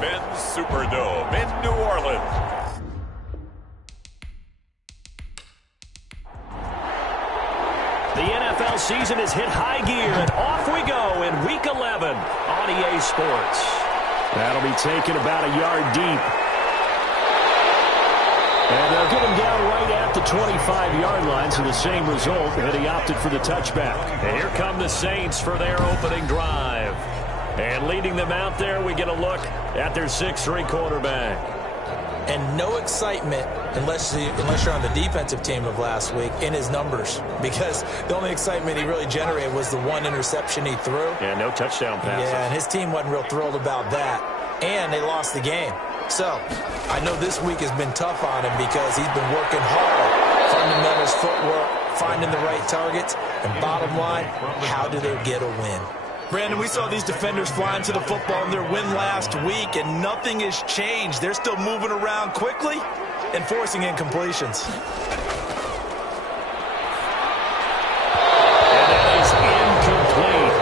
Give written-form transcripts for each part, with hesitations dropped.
Mercedes-Benz Superdome in New Orleans. The NFL season has hit high gear, and off we go in Week 11 on EA Sports. That'll be taken about a yard deep. And they'll get him down right at the 25-yard line, so the same result, and he opted for the touchback. And here come the Saints for their opening drive. And leading them out there, we get a look at their 6'3" quarterback. And no excitement unless you're on the defensive team of last week in his numbers, because the only excitement he really generated was the one interception he threw. Yeah, no touchdown passes. Yeah, and his team wasn't real thrilled about that, and they lost the game. So I know this week has been tough on him because he's been working hard, fundamentals, footwork, finding the right targets, and bottom line, how do they get a win? Brandon, we saw these defenders flying to the football in their win last week, and nothing has changed. They're still moving around quickly and forcing incompletions. And that is incomplete.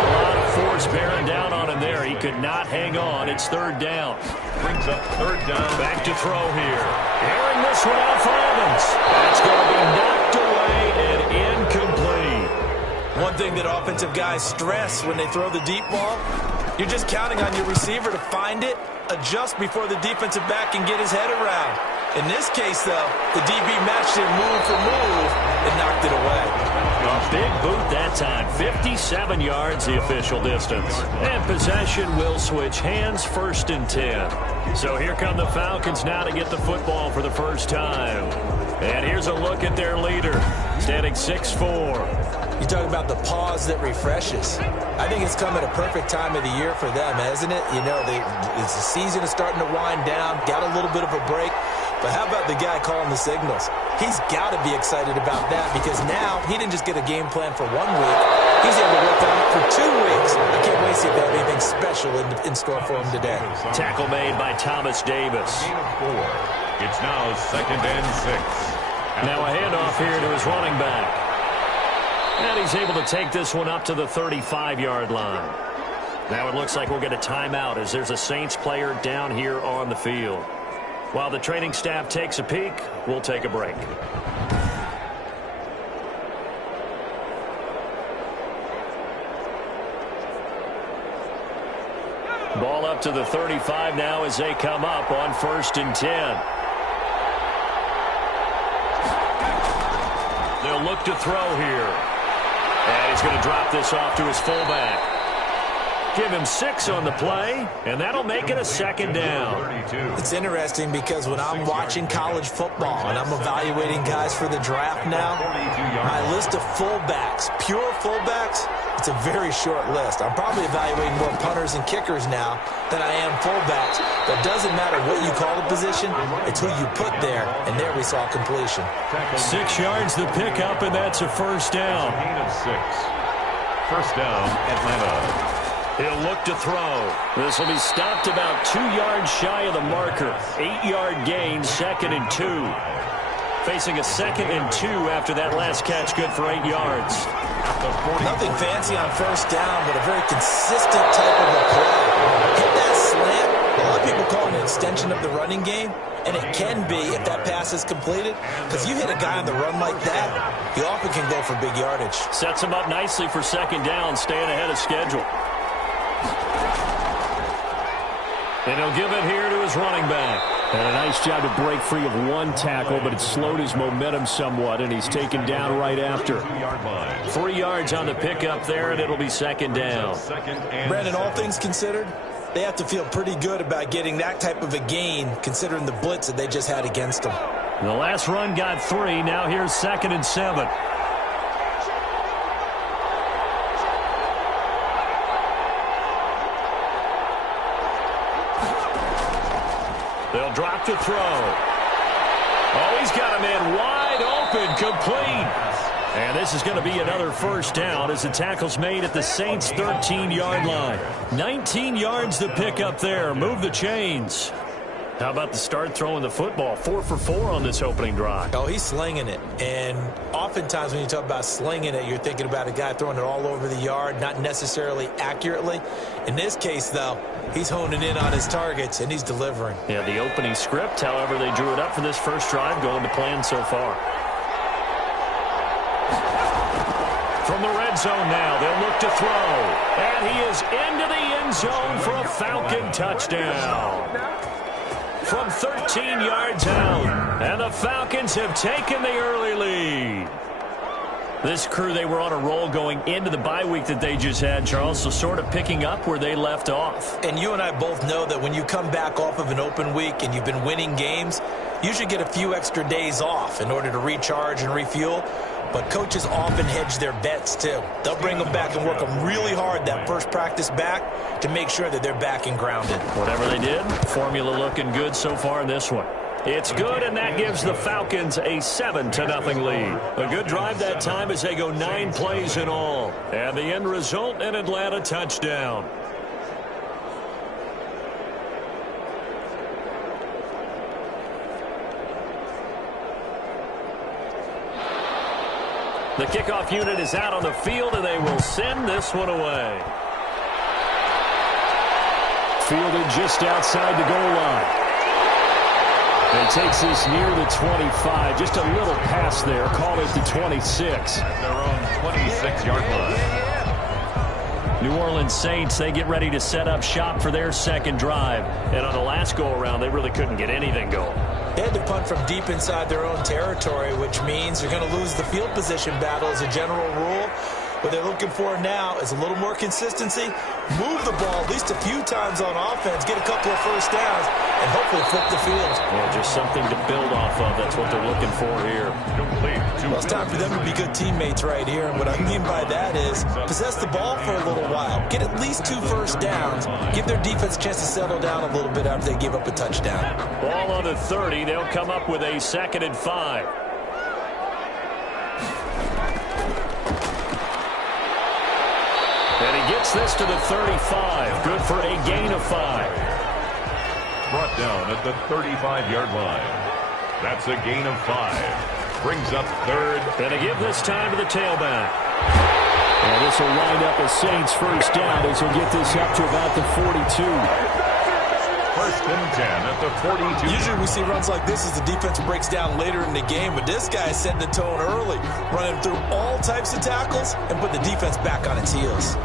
A lot of force bearing down on him there. He could not hang on. It's third down. Brings up third down. Back to throw here. Airing this one out for Evans. That's going to be knocked away and incomplete. One thing that offensive guys stress when they throw the deep ball, you're just counting on your receiver to find it, adjust before the defensive back can get his head around. In this case, though, the DB matched it move for move and knocked it away. A big boot that time. 57 yards, the official distance. And possession will switch hands, 1st and 10. So here come the Falcons now to get the football for the first time. And here's a look at their leader, standing 6'4". You talk about the pause that refreshes. I think it's come at a perfect time of the year for them, hasn't it? You know, the season is starting to wind down, got a little bit of a break. But how about the guy calling the signals? He's got to be excited about that because now he didn't just get a game plan for 1 week. He's able to work on it for 2 weeks. I can't wait to see if they have anything special in store for him today. Tackle made by Thomas Davis. Gain of 4. It's now 2nd and 6. Now a handoff here to his running back. And he's able to take this one up to the 35-yard line. Now it looks like we'll get a timeout as there's a Saints player down here on the field. While the training staff takes a peek, we'll take a break. Ball up to the 35 now as they come up on 1st and 10. They'll look to throw here. And he's going to drop this off to his fullback. Give him 6 on the play, and that'll make it a 2nd down. It's interesting because when I'm watching college football and I'm evaluating guys for the draft now, my list of fullbacks, pure fullbacks, it's a very short list. I'm probably evaluating more punters and kickers now than I am fullbacks. But it doesn't matter what you call the position, it's who you put there, and there we saw completion. 6 yards the pickup, and that's a 1st down. Gain of 6. 1st down, Atlanta. He'll look to throw. This will be stopped about 2 yards shy of the marker. 8-yard gain, 2nd and 2. Facing a 2nd and 2 after that last catch, good for 8 yards. Nothing fancy on 1st down, but a very consistent type of a play. Hit that slant. A lot of people call it an extension of the running game, and it can be if that pass is completed, because you hit a guy on the run like that, he often can go for big yardage. Sets him up nicely for 2nd down, staying ahead of schedule. And he'll give it here to his running back. And a nice job to break free of 1 tackle, but it slowed his momentum somewhat, and he's taken down right after. 3 yards on the pickup there, and it'll be 2nd down. Brandon, all things considered, they have to feel pretty good about getting that type of a gain, considering the blitz that they just had against them. The last run got 3. Now here's 2nd and 7. They'll drop to throw. Oh, he's got a man wide open, complete. And this is going to be another 1st down as the tackle's made at the Saints' 13-yard line. 19 yards the pick up there. Move the chains. How about the start throwing the football? 4 for 4 on this opening drive. Oh, he's slinging it. And oftentimes when you talk about slinging it, you're thinking about a guy throwing it all over the yard, not necessarily accurately. In this case, though, he's honing in on his targets, and he's delivering. Yeah, the opening script, however, they drew it up for this first drive, going to plan so far. From the red zone now, they'll look to throw. And he is into the end zone for a Falcon touchdown. From 13 yards out. And the Falcons have taken the early lead. This crew, they were on a roll going into the bye week that they just had, Charles, so sort of picking up where they left off. And you and I both know that when you come back off of an open week and you've been winning games, you should get a few extra days off in order to recharge and refuel. But coaches often hedge their bets, too. They'll bring them back and work them really hard that first practice back to make sure that they're back and grounded. Whatever they did, formula looking good so far in this one. It's good, and that gives the Falcons a 7-0 lead. A good drive that time as they go 9 plays in all. And the end result, an Atlanta touchdown. The kickoff unit is out on the field, and they will send this one away. Fielded just outside the goal line. And takes this near the 25. Just a little pass there. Call it the 26. At their own 26-yard line. New Orleans Saints, they get ready to set up shop for their second drive. And on the last go-around, they really couldn't get anything going. They had to punt from deep inside their own territory, which means they're going to lose the field position battle as a general rule. What they're looking for now is a little more consistency, move the ball at least a few times on offense, get a couple of first downs, and hopefully flip the field. Yeah, just something to build off of. That's what they're looking for here. Well, it's time for them to be good teammates right here, and what I mean by that is possess the ball for a little while, get at least 2 first downs, give their defense a chance to settle down a little bit after they give up a touchdown. Ball on the 30. They'll come up with a 2nd and 5. And he gets this to the 35. Good for a gain of 5. Brought down at the 35-yard line. That's a gain of 5. Brings up 3rd. And to give this time to the tailback. And this will wind up a Saints first down as he'll get this up to about the 42. 1st and 10 at the 42. Usually we see runs like this as the defense breaks down later in the game, but this guy is setting the tone early, running through all types of tackles and put the defense back on its heels.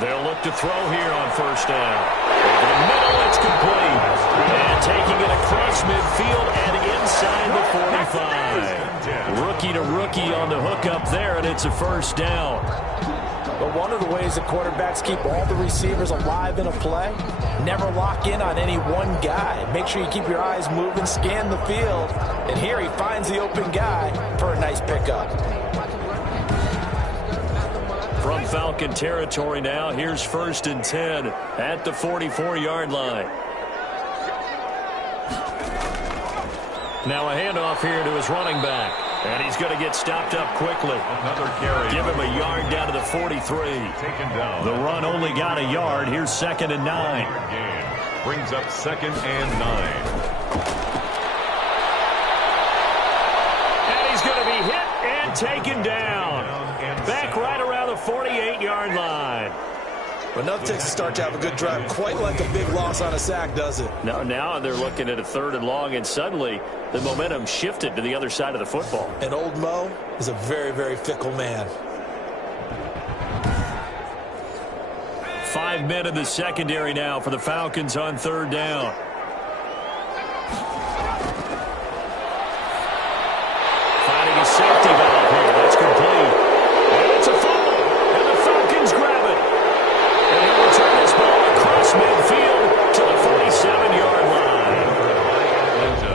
They'll look to throw here on first down. Over the middle, it's complete. And taking it across midfield and inside the 45. Rookie to rookie on the hookup there, and it's a first down. But one of the ways that quarterbacks keep all the receivers alive in a play, never lock in on any one guy. Make sure you keep your eyes moving, scan the field, and here he finds the open guy for a nice pickup. From Falcon territory now, here's 1st and 10 at the 44-yard line. Now a handoff here to his running back. And he's going to get stopped up quickly. Another carry. Give him a yard down to the 43. Taken down. The run only got a yard. Here's 2nd and 9. Gain. Brings up 2nd and 9. And he's going to be hit and taken down. Back right around the 48-yard line. But nothing takes a start to have a good drive, quite like a big loss on a sack, does it? Now they're looking at a 3rd and long, and suddenly the momentum shifted to the other side of the football. And old Mo is a very, very fickle man. 5 men in the secondary now for the Falcons on 3rd down. Finding a safety valve here. That's complete. And it's a fumble. And the Falcons grab it. And he'll return this ball across midfield to the 47-yard line.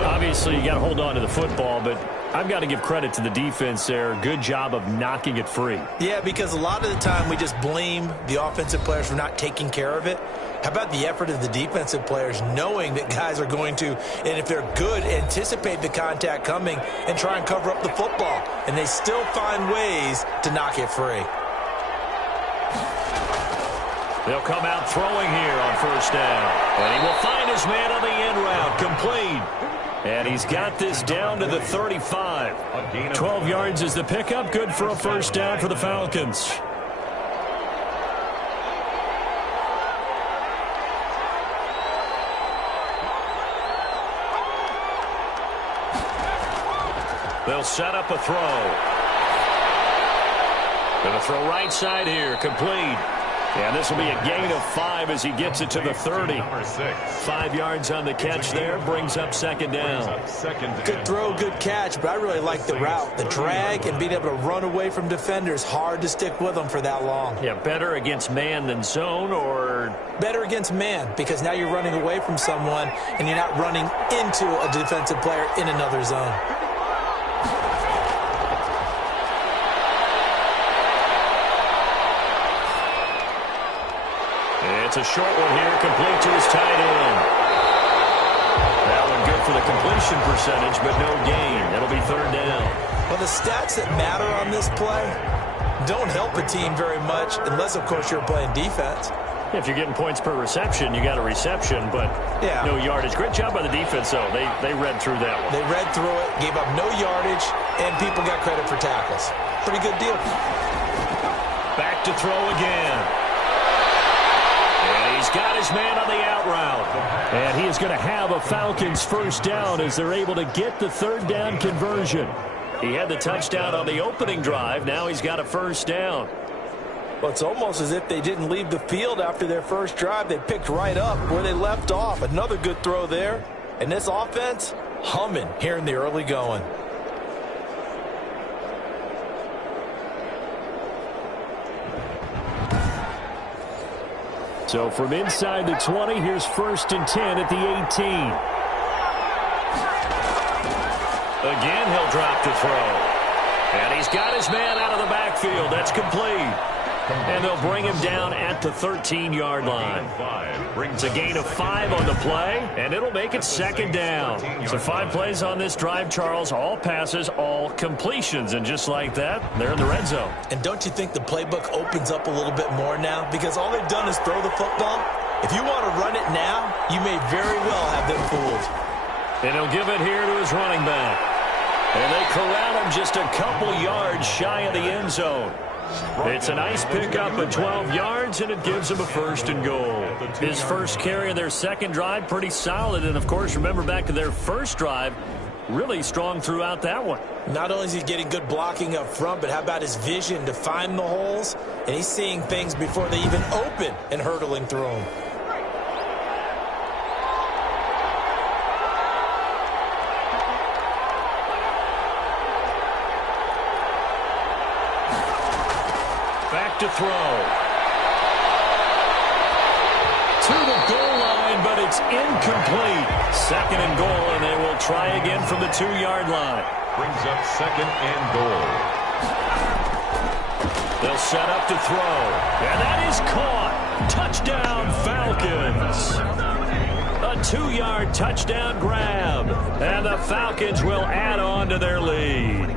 Obviously, you got to hold on to the football, but I've got to give credit to the defense there. Good job of knocking it free. Yeah, because a lot of the time we just blame the offensive players for not taking care of it. How about the effort of the defensive players knowing that guys are going to, and if they're good, anticipate the contact coming and try and cover up the football. And they still find ways to knock it free. They'll come out throwing here on first down. And he will find his man on the end route. Complete. And he's got this down to the 35. 12 yards is the pickup. Good for a first down for the Falcons. They'll set up a throw. Going to throw right side here. Complete. And this will be a gain of 5 as he gets it to the 30. 5 yards on the catch there. Brings up second down. Good throw, good catch, but I really like the route. The drag and being able to run away from defenders. Hard to stick with them for that long. Yeah, better against man than zone, or? Better against man, because now you're running away from someone and you're not running into a defensive player in another zone. It's a short one here, complete to his tight end. That one good for the completion percentage, but no gain. It'll be third down. Well, the stats that matter on this play don't help a team very much, unless, of course, you're playing defense. If you're getting points per reception, you got a reception, but no yardage. Great job by the defense, though. They read through that one. They read through it, gave up no yardage, and people got credit for tackles. Pretty good deal. Back to throw again. He's got his man on the out route. And he is going to have a Falcons first down as they're able to get the third down conversion. He had the touchdown on the opening drive. Now he's got a first down. Well, it's almost as if they didn't leave the field after their first drive. They picked right up where they left off. Another good throw there. And this offense, humming here in the early going. So from inside the 20, here's 1st and 10 at the 18. Again, he'll drop to throw. And he's got his man out of the backfield. That's complete. And they'll bring him down at the 13-yard line. It's a gain of 5 on the play, and it'll make it second down. So 5 plays on this drive, Charles. All passes, all completions. And just like that, they're in the red zone. And don't you think the playbook opens up a little bit more now? Because all they've done is throw the football. If you want to run it now, you may very well have them fooled. And he'll give it here to his running back. And they corral him just a couple yards shy of the end zone. It's a nice pickup at 12 yards, and it gives them a 1st and goal. His first carry of their second drive, pretty solid. And, of course, remember back to their first drive, really strong throughout that one. Not only is he getting good blocking up front, but how about his vision to find the holes? And he's seeing things before they even open and hurtling through them. To throw. To the goal line, but it's incomplete. 2nd and goal, and they will try again from the 2-yard line. Brings up 2nd and goal. They'll set up to throw. And that is caught. Touchdown, Falcons. A 2-yard touchdown grab. And the Falcons will add on to their lead.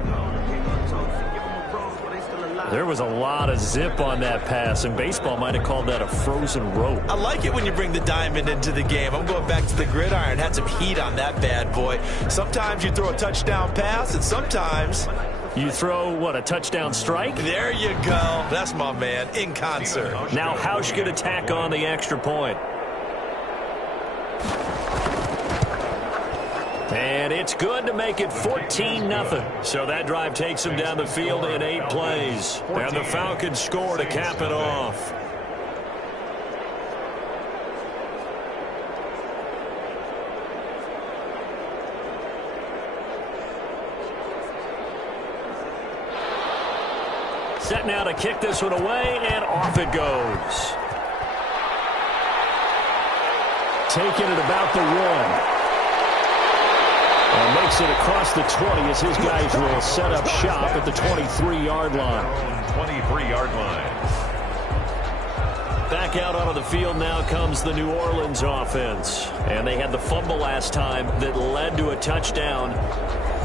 There was a lot of zip on that pass, and baseball might have called that a frozen rope. I like it when you bring the diamond into the game. I'm going back to the gridiron. Had some heat on that bad boy. Sometimes you throw a touchdown pass, and sometimes you throw, what, a touchdown strike? There you go. That's my man, in concert. Now Hausch could attack on the extra point. And it's good to make it 14-0. So that drive takes them down the field in 8 plays. And the Falcons score to cap it off. Set now to kick this one away, and off it goes. Taking it about the 1. And makes it across the 20 as his guys will set up shop at the 23-yard line. 23-yard line. Back out onto the field now comes the New Orleans offense. And they had the fumble last time that led to a touchdown.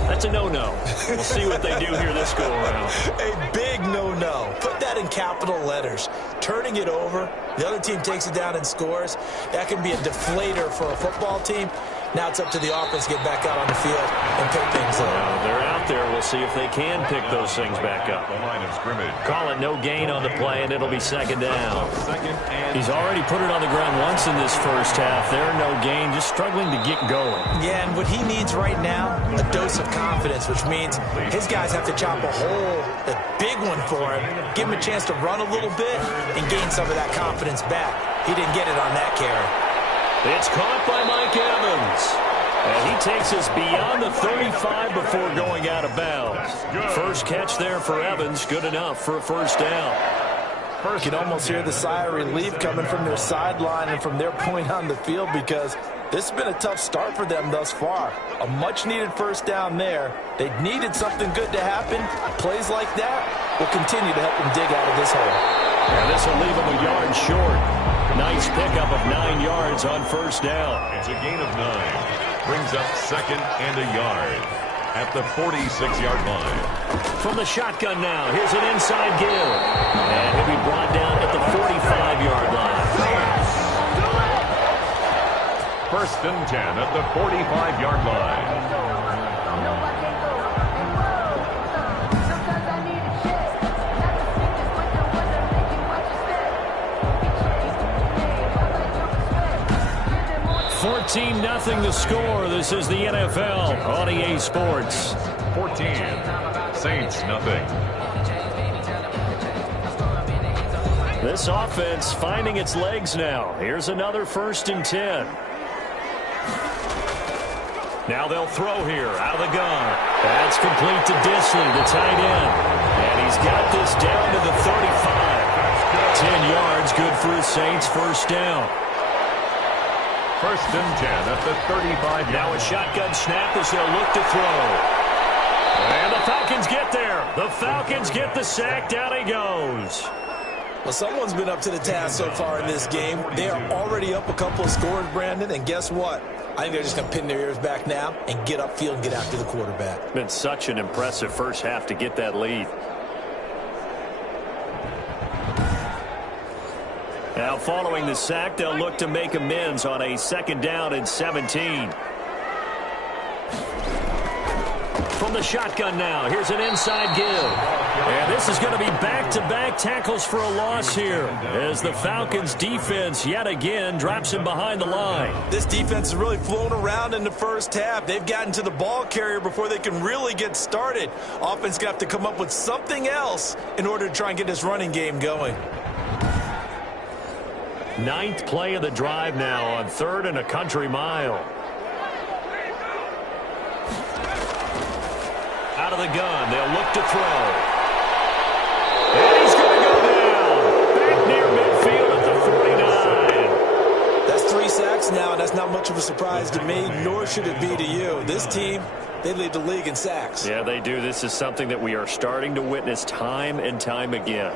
That's a no-no. We'll see what they do here this go-around. A big no-no. Put that in capital letters. Turning it over, the other team takes it down and scores. That can be a deflator for a football team. Now it's up to the offense to get back out on the field and pick things up. Well, they're out there. We'll see if they can pick those things back up. The line of scrimmage. Call it no gain on the play, and it'll be second down. Second and He's already put it on the ground once in this first half. There, no gain, just struggling to get going. Yeah, and what he needs right now, a dose of confidence, which means his guys have to chop a hole, a big one for him, give him a chance to run a little bit and gain some of that confidence back. He didn't get it on that carry. It's caught by Mike Evans. And he takes us beyond the 35 before going out of bounds. First catch there for Evans. Good enough for a first down. You can almost hear the sigh of relief coming from their sideline and from their point on the field because this has been a tough start for them thus far. A much-needed first down there. They needed something good to happen. Plays like that will continue to help them dig out of this hole. And this will leave them a yard short. Nice pickup of 9 yards on first down. it's a gain of 9. Brings up second and a yard at the 46-yard line. From the shotgun now, here's an inside give. And he'll be brought down at the 45-yard line. First and 10 at the 45-yard line. Nothing the score. This is the NFL on EA Sports. 14. Saints nothing. This offense finding its legs now. Here's another first and 10. Now they'll throw here out of the gun. That's complete to Disley, the tight end. And he's got this down to the 35. 10 yards, good for the Saints. First down. First and 10 at the 35. Now a shotgun snap as they'll look to throw. And the Falcons get there. The Falcons get the sack. Down he goes. Well, someone's been up to the task so far in this game. They are already up a couple of scores, Brandon, and guess what? I think they're just going to pin their ears back now and get upfield and get after the quarterback. Been such an impressive first half to get that lead. Now following the sack, they'll look to make amends on a second down and 17. From the shotgun now, here's an inside give. And this is going to be back-to-back tackles for a loss here as the Falcons defense yet again drops him behind the line. This defense has really flown around in the first half. They've gotten to the ball carrier before they can really get started. Offense got to come up with something else in order to try and get this running game going. 9th play of the drive now on 3rd and a country mile. Out of the gun, they'll look to throw. And he's going to go down. Back near midfield at the 49. That's 3 sacks now, and that's not much of a surprise to me, nor should it be to you. This team, they lead the league in sacks. Yeah, they do. This is something that we are starting to witness time and time again.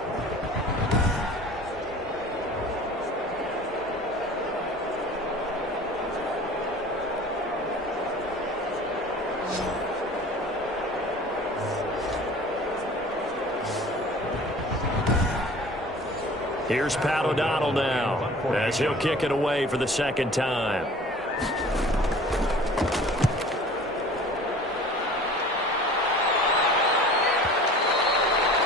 Here's Pat O'Donnell now as he'll kick it away for the second time.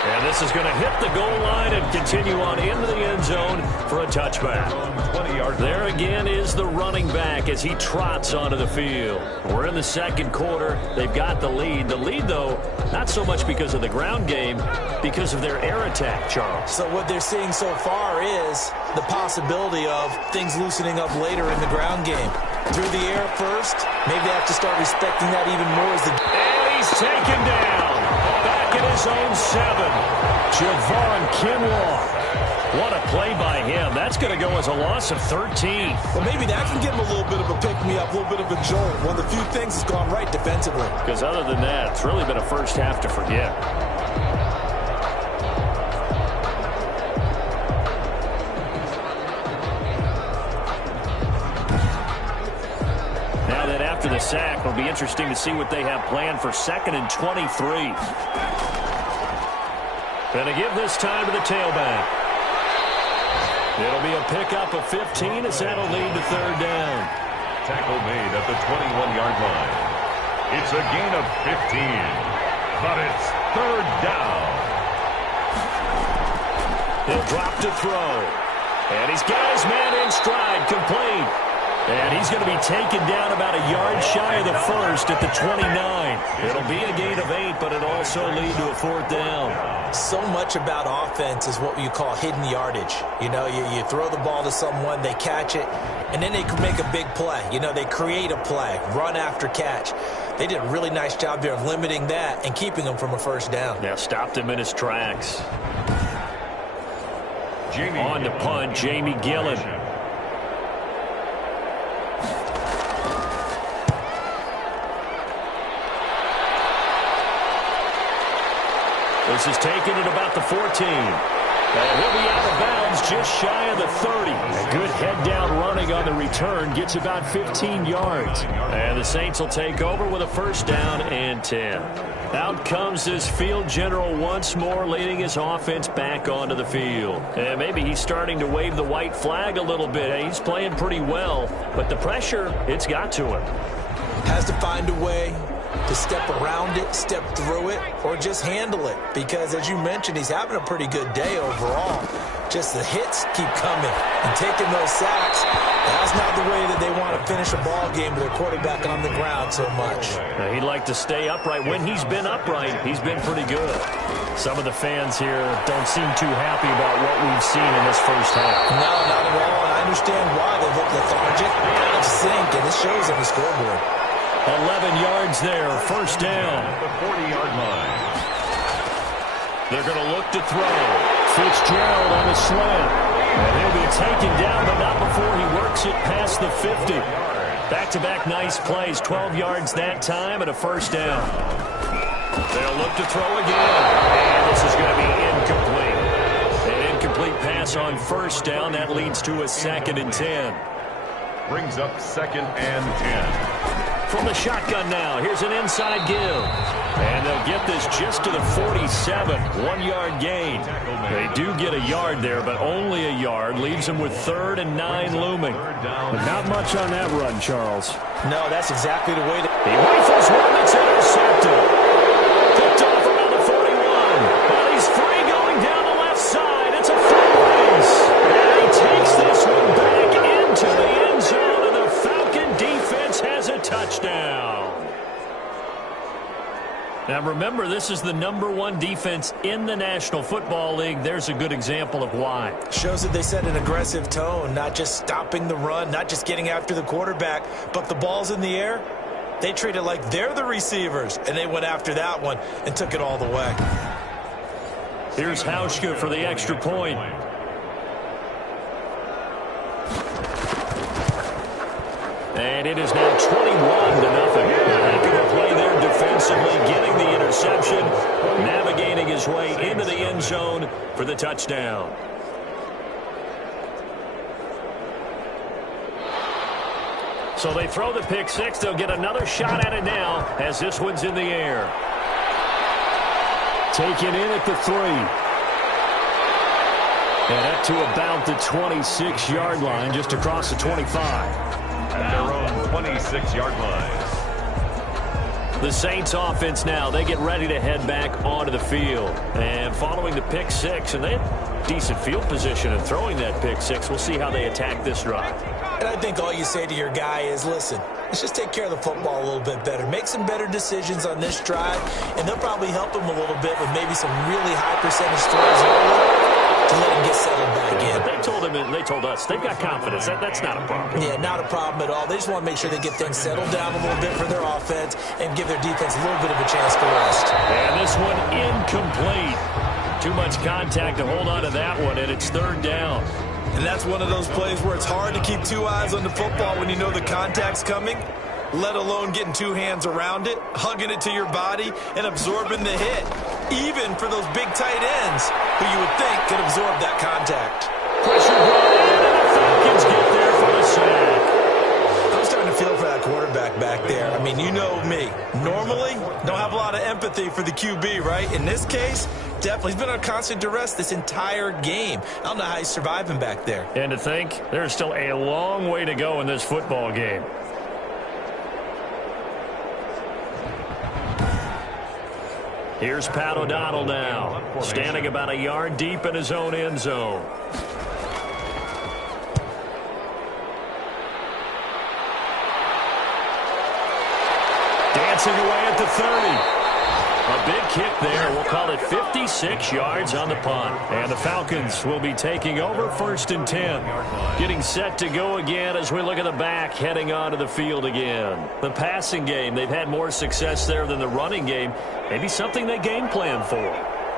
And this is going to hit the goal line and continue on into the end zone for a touchback. 20 yards. There again is the running back as he trots onto the field. We're in the second quarter. They've got the lead. The lead, though, not so much because of the ground game, because of their air attack, Charles. So what they're seeing so far is the possibility of things loosening up later in the ground game. Through the air first, maybe they have to start respecting that even more as the... And he's taken down. Back in his own 7. Javon Kinlaw. What a play by him. That's going to go as a loss of 13. Well, maybe that can give him a little bit of a pick-me-up, a little bit of a jolt. One of the few things that's gone right defensively. Because other than that, it's really been a first half to forget. Now that after the sack, it'll be interesting to see what they have planned for 2nd and 23. Going to give this time to the tailback. It'll be a pickup of 15 as that'll lead to 3rd down. Tackle made at the 21-yard line. It's a gain of 15, but it's 3rd down. He'll drop to throw. And he's got his man in stride, complete. And he's going to be taken down about a yard shy of the 1st at the 29. It'll be a gain of 8, but it'll also lead to a 4th down. So much about offense is what you call hidden yardage. You know, you throw the ball to someone, they catch it, and then they can make a big play. You know, they create a play, run after catch. They did a really nice job there of limiting that and keeping him from a 1st down. Now stopped him in his tracks. On to punt, Jamie Gillen. This is taken at about the 14. And he'll be out of bounds just shy of the 30. A good head-down running on the return gets about 15 yards. And the Saints will take over with a 1st down and 10. Out comes this field general once more, leading his offense back onto the field. And maybe he's starting to wave the white flag a little bit. He's playing pretty well, but the pressure, it's got to him. Has to find a way to step around it, step through it, or just handle it. Because, as you mentioned, he's having a pretty good day overall. Just the hits keep coming and taking those sacks. That's not the way that they want to finish a ball game with their quarterback on the ground so much. Now, he'd like to stay upright. When he's been upright, he's been pretty good. Some of the fans here don't seem too happy about what we've seen in this 1st half. No, not at all. And I understand why they look lethargic, out of sync, and it shows on the scoreboard. 11 yards there, 1st down. The 40-yard line. They're going to look to throw. Fitzgerald on the slant. And he'll be taken down, but not before he works it past the 50. Back-to-back nice plays, 12 yards that time and a 1st down. They'll look to throw again. And this is going to be incomplete. An incomplete pass on 1st down. That leads to a 2nd and 10. Brings up 2nd and 10. From the shotgun now, here's an inside give. And they'll get this just to the 47, 1-yard gain. They do get a yard there, but only a yard. Leaves them with 3rd and 9 looming. But not much on that run, Charles. No, that's exactly the way to... He rifles one that's intercepted. Picked off around the 41. Well, he's free going down the left side. It's a full race. And he takes this one back into the end zone, and the Falcon defense has a touchdown. Now remember, this is the #1 defense in the National Football League. There's a good example of why. Shows that they set an aggressive tone, not just stopping the run, not just getting after the quarterback, but the ball's in the air. They treat it like they're the receivers, and they went after that one and took it all the way. Here's Hauschka for the extra point. And it is now 21-0. Heck of a play there defensively, getting the interception, navigating his way into the end zone for the touchdown. So they throw the pick six. They'll get another shot at it now as this one's in the air. Taken in at the 3. And up to about the 26-yard line, just across the 25. At their own 26-yard line. The Saints offense now, they get ready to head back onto the field. And following the pick six, and they had decent field position in throwing that pick six. We'll see how they attack this drive. And I think all you say to your guy is, listen, let's just take care of the football a little bit better. Make some better decisions on this drive, and they'll probably help him a little bit with maybe some really high percentage throws early to let him get settled back in. But they told us they've got confidence. That's not a problem. Yeah, not a problem at all. They just want to make sure they get things settled down a little bit for their offense and give their defense a little bit of a chance to rest. And this one incomplete. Too much contact to hold on to that one, and it's third down. And that's one of those plays where it's hard to keep two eyes on the football when you know the contact's coming, let alone getting two hands around it, hugging it to your body, and absorbing the hit, even for those big tight ends who you would think could absorb that contact. Pressure brought in, and the Falcons get there for the sack. I'm starting to feel for that quarterback back there. I mean, you know me. Normally, don't have a lot of empathy for the QB, right? In this case, definitely. He's been on constant duress this entire game. I don't know how he's surviving back there. And to think, there's still a long way to go in this football game. Here's Pat O'Donnell now, standing about a yard deep in his own end zone. Dancing away at the 30. A big kick there. We'll call it 56 yards on the punt. And the Falcons will be taking over 1st and 10. Getting set to go again as we look at the back, heading onto the field again. The passing game, they've had more success there than the running game. Maybe something they game plan for.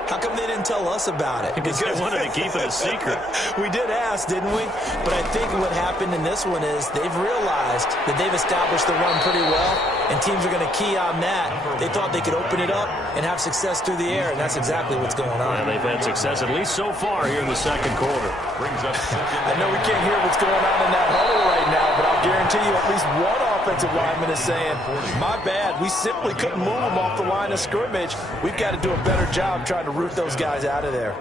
How come they didn't tell us about it? Because they wanted to keep it a secret. We did ask, didn't we? But I think what happened in this one is they've realized that they've established the run pretty well, and teams are going to key on that. They thought they could open it up and have success through the air, and that's exactly what's going on. Yeah, they've had success at least so far here in the second quarter. I know we can't hear what's going on in that huddle right now, but I'll guarantee you at least one offensive lineman is saying, my bad, we simply couldn't move them off the line of scrimmage. We've got to do a better job trying to root those guys out of there.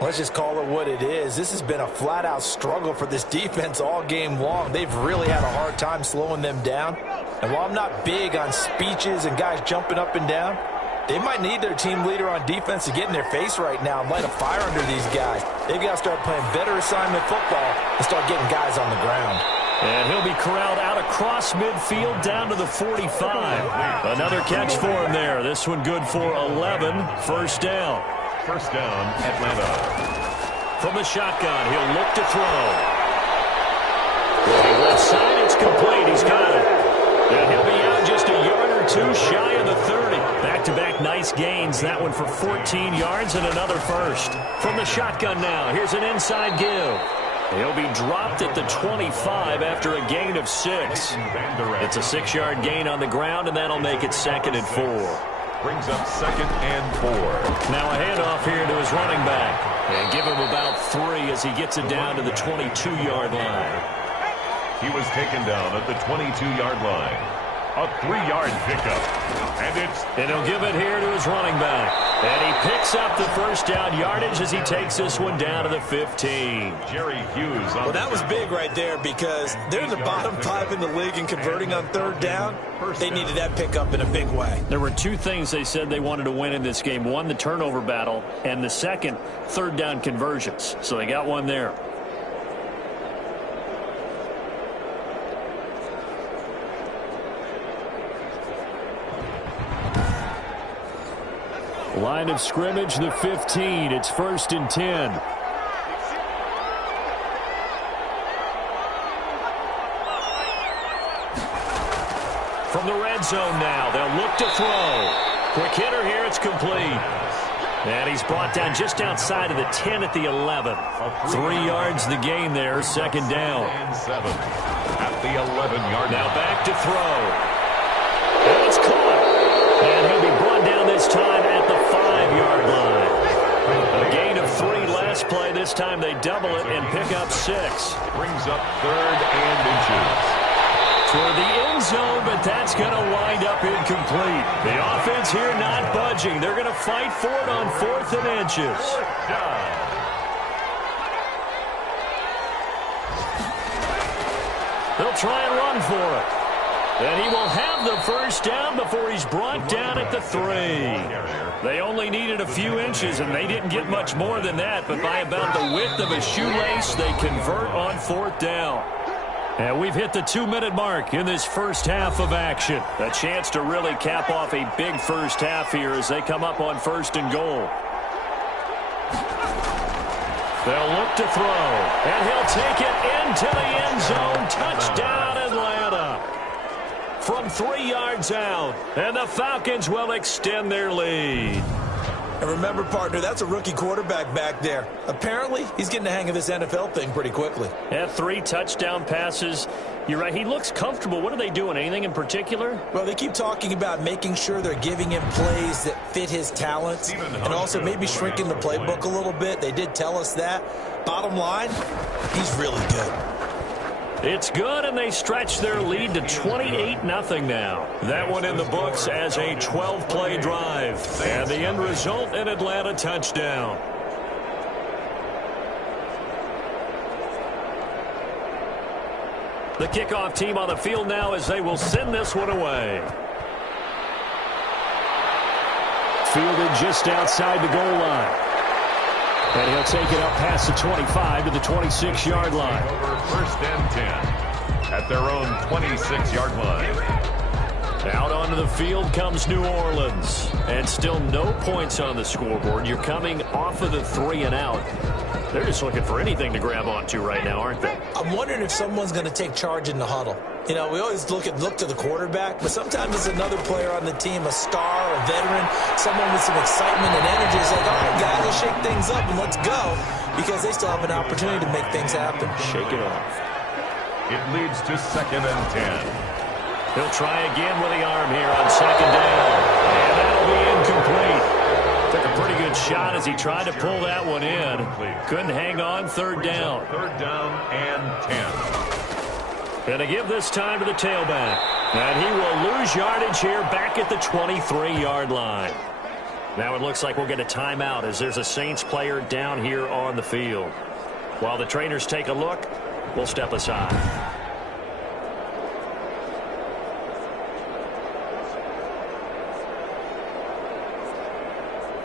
Let's just call it what it is. This has been a flat-out struggle for this defense all game long. They've really had a hard time slowing them down. And while I'm not big on speeches and guys jumping up and down, they might need their team leader on defense to get in their face right now and light a fire under these guys. They've got to start playing better assignment football and start getting guys on the ground. And he'll be corralled out across midfield down to the 45. Another catch for him there. This one good for 11. First down. First down, Atlanta. From the shotgun, he'll look to throw. Going left side, it's complete. He's got it. And he'll be out just a yard or two shy of the 30. Back-to-back nice gains. That one for 14 yards and another first. From the shotgun now, here's an inside give. He'll be dropped at the 25 after a gain of 6. It's a 6-yard gain on the ground, and that'll make it 2nd and 4. Brings up 2nd and 4. Now a handoff here to his running back. And give him about 3 as he gets it down to the 22-yard line. He was taken down at the 22-yard line. A 3-yard pickup. And he'll give it here to his running back. And he picks up the first down yardage as he takes this one down to the 15. Jerry Hughes. Well, that was big right there because they're in the bottom 5 in the league in converting on 3rd down. They needed that pickup in a big way. There were 2 things they said they wanted to win in this game. One, the turnover battle, and the second, 3rd down conversions. So they got one there. Line of scrimmage, the 15. It's 1st and 10. From the red zone now, they'll look to throw. Quick hitter here, it's complete. And he's brought down just outside of the 10 at the 11. 3 yards the gain there, 2nd down. And 7 at the 11-yard. Now back to throw. And it's caught. And he'll be brought down this time at the 5-yard line. A gain of 3 last play. This time they double it and pick up 6. Brings up 3rd and inches. Toward the end zone, but that's going to wind up incomplete. The offense here not budging. They're going to fight for it on 4th and inches. They'll try and run for it. And he will have the first down before he's brought down at the 3. They only needed a few inches, and they didn't get much more than that. But by about the width of a shoelace, they convert on 4th down. And we've hit the 2-minute mark in this first half of action. A chance to really cap off a big first half here as they come up on 1st and goal. They'll look to throw, and he'll take it into the end zone. Touchdown, Atlanta. From 3 yards out, and the Falcons will extend their lead. And remember, partner, that's a rookie quarterback back there. Apparently, he's getting the hang of this NFL thing pretty quickly. Yeah, 3 touchdown passes. You're right, he looks comfortable. What are they doing? Anything in particular? Well, they keep talking about making sure they're giving him plays that fit his talents and also maybe shrinking the playbook a little bit. They did tell us that. Bottom line, he's really good. It's good, and they stretch their lead to 28-0 now. That one in the books as a 12-play drive. And the end result, an Atlanta touchdown. The kickoff team on the field now as they will send this one away. Fielded just outside the goal line. And he'll take it up past the 25 to the 26-yard line. Over 1st and 10 at their own 26-yard line. Out onto the field comes New Orleans. And still no points on the scoreboard. You're coming off of the 3 and out. They're just looking for anything to grab onto right now, aren't they? I'm wondering if someone's going to take charge in the huddle. You know, we always look to the quarterback, but sometimes it's another player on the team, a star, a veteran, someone with some excitement and energy. It's like, all right, guys, let's shake things up and let's go, because they still have an opportunity to make things happen. Shake it off. It leads to 2nd and 10. He'll try again with the arm here on 2nd down. And that'll be incomplete. Took a pretty good shot as he tried to pull that one in. Couldn't hang on. 3rd down. 3rd down and 10. And to give this time to the tailback. And he will lose yardage here back at the 23-yard line. Now it looks like we'll get a timeout as there's a Saints player down here on the field. While the trainers take a look, we'll step aside.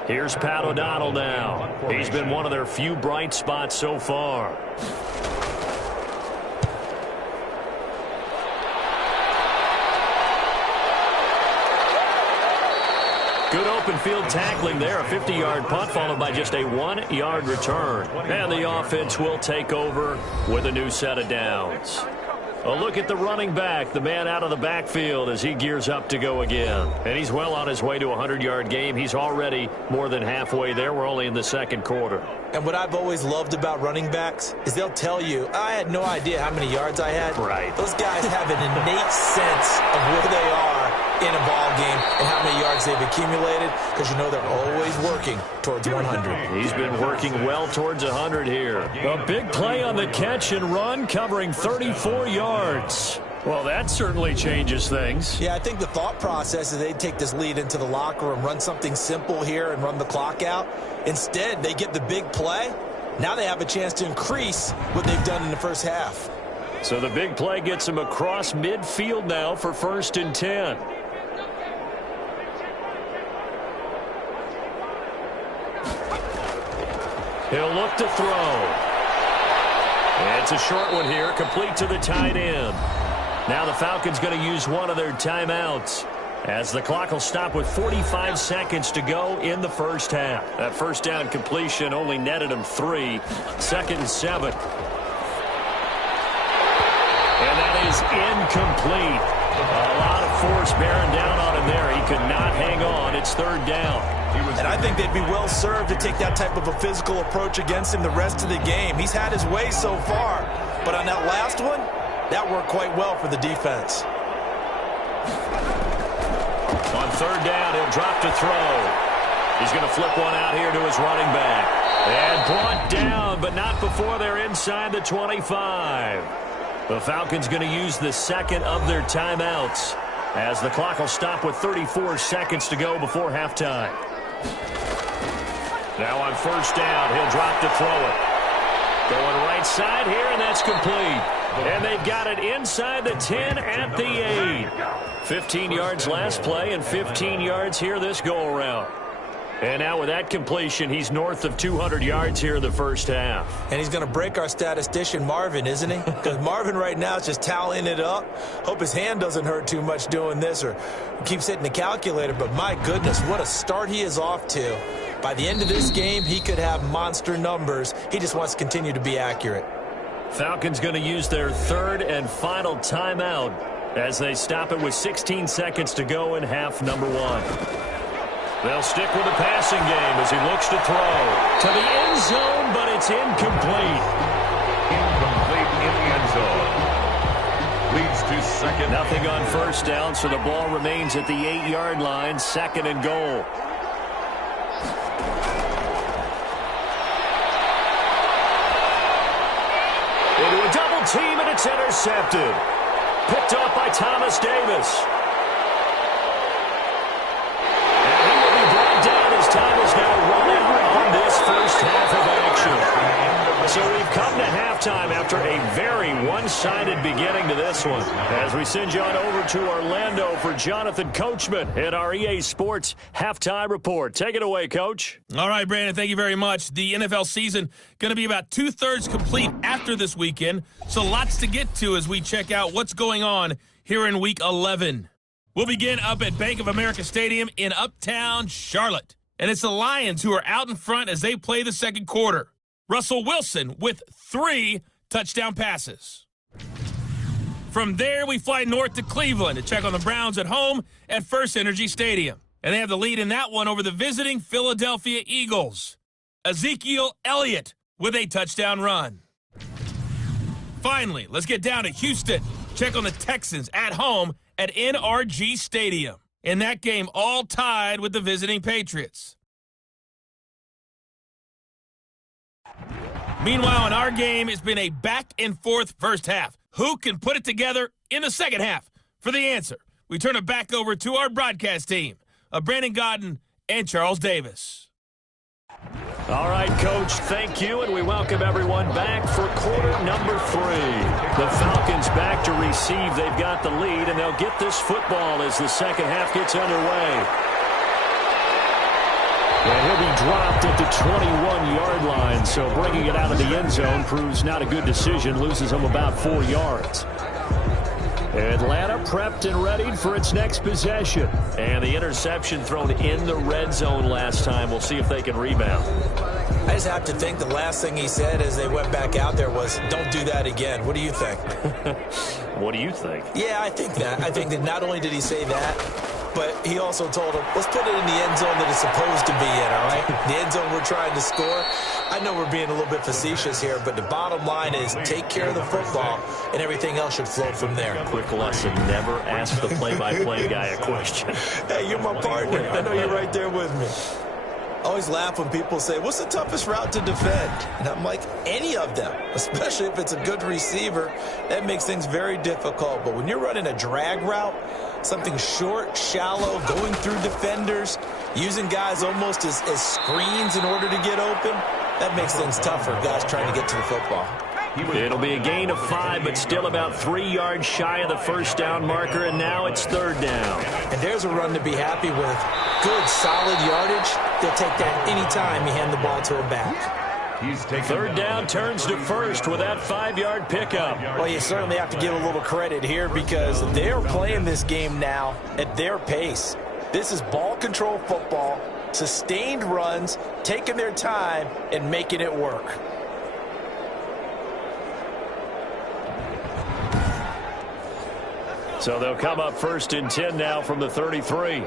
Here's Pat O'Donnell now. He's been one of their few bright spots so far. Good open field tackling there. A 50-yard punt followed by just a 1-yard return. And the offense will take over with a new set of downs. A look at the running back, the man out of the backfield as he gears up to go again. And he's well on his way to a 100-yard game. He's already more than halfway there. We're only in the 2nd quarter. And what I've always loved about running backs is they'll tell you, I had no idea how many yards I had. Right. Those guys have an innate sense of where they are in a ball game and how many yards they've accumulated, because you know they're always working towards 100. He's been working well towards 100 here. A big play on the catch and run, covering 34 yards. Well, that certainly changes things. Yeah, I think the thought process is they take this lead into the locker room, run something simple here and run the clock out. Instead, they get the big play. Now they have a chance to increase what they've done in the first half. So the big play gets him across midfield now for 1st and 10. He'll look to throw. It's a short one here, complete to the tight end. Now the Falcons going to use one of their timeouts as the clock will stop with 45 seconds to go in the first half. That 1st down completion only netted him 3. 2nd and 7. And that is incomplete. A lot of force bearing down on him there. He could not hang on. It's 3rd down. And I think they'd be well served to take that type of a physical approach against him the rest of the game. He's had his way so far, but on that last one, that worked quite well for the defense. On 3rd down, he'll drop to throw. He's going to flip one out here to his running back. And brought down, but not before they're inside the 25. The Falcons going to use the 2nd of their timeouts as the clock will stop with 34 seconds to go before halftime. Now on 1st down, he'll drop to throw it. Going right side here, and that's complete. And they've got it inside the 10 at the 8. 15 yards last play and 15 yards here this go-around. And now with that completion, he's north of 200 yards here in the first half. And he's going to break our statistician, Marvin, isn't he? Because Marvin right now is just tallying it up. Hope his hand doesn't hurt too much doing this or keeps hitting the calculator. But my goodness, what a start he is off to. By the end of this game, he could have monster numbers. He just wants to continue to be accurate. Falcons going to use their 3rd and final timeout as they stop it with 16 seconds to go in half number 1. They'll stick with the passing game as he looks to throw. To the end zone, but it's incomplete. Incomplete in the end zone. Leads to second. Nothing on first down, so the ball remains at the 8-yard line, second and goal. Into a double team, and it's intercepted. Picked off by Thomas Davis. Time is now running on this first half of action. So we've come to halftime after a very one-sided beginning to this one. As we send you on over to Orlando for Jonathan Coachman at our EA Sports Halftime Report. Take it away, Coach. All right, Brandon, thank you very much. The NFL season going to be about two-thirds complete after this weekend, so lots to get to as we check out what's going on here in Week 11. We'll begin up at Bank of America Stadium in Uptown Charlotte. And it's the Lions who are out in front as they play the second quarter. Russell Wilson with 3 touchdown passes. From there, we fly north to Cleveland to check on the Browns at home at First Energy Stadium. And they have the lead in that one over the visiting Philadelphia Eagles. Ezekiel Elliott with a touchdown run. Finally, let's get down to Houston. Check on the Texans at home at NRG Stadium. In that game, all tied with the visiting Patriots. Meanwhile, in our game, it's been a back-and-forth first half. Who can put it together in the second half? For the answer, we turn it back over to our broadcast team of Brandon Gaudin and Charles Davis. All right, Coach, thank you, and we welcome everyone back for quarter number 3. The Falcons back to receive. They've got the lead, and they'll get this football as the second half gets underway. And he'll be dropped at the 21-yard line, so bringing it out of the end zone proves not a good decision, loses him about 4 yards. Atlanta prepped and readied for its next possession. And the interception thrown in the red zone last time. We'll see if they can rebound. I just have to think the last thing he said as they went back out there was, don't do that again. What do you think? What do you think? Yeah, I think that. I think that not only did he say that, but he also told him, let's put it in the end zone that it's supposed to be in, all right? The end zone we're trying to score. I know we're being a little bit facetious here, but the bottom line is take care of the football, and everything else should flow from there. Quick lesson, never ask the play-by-play guy a question. Hey, you're my partner. I know you're right there with me. I always laugh when people say, what's the toughest route to defend? And I'm like, any of them, especially if it's a good receiver. That makes things very difficult. But when you're running a drag route, something short, shallow, going through defenders, using guys almost as screens in order to get open, that makes things tougher, guys trying to get to the football. It'll be a gain of 5, but still about 3 yards shy of the first down marker, and now it's third down. And there's a run to be happy with. Good, solid yardage. They'll take that any time you hand the ball to a back. Third down turns to first with that 5-yard pickup. Well, you certainly have to give a little credit here because they're playing this game now at their pace. This is ball control football, sustained runs, taking their time, and making it work. So they'll come up first and 10 now from the 33.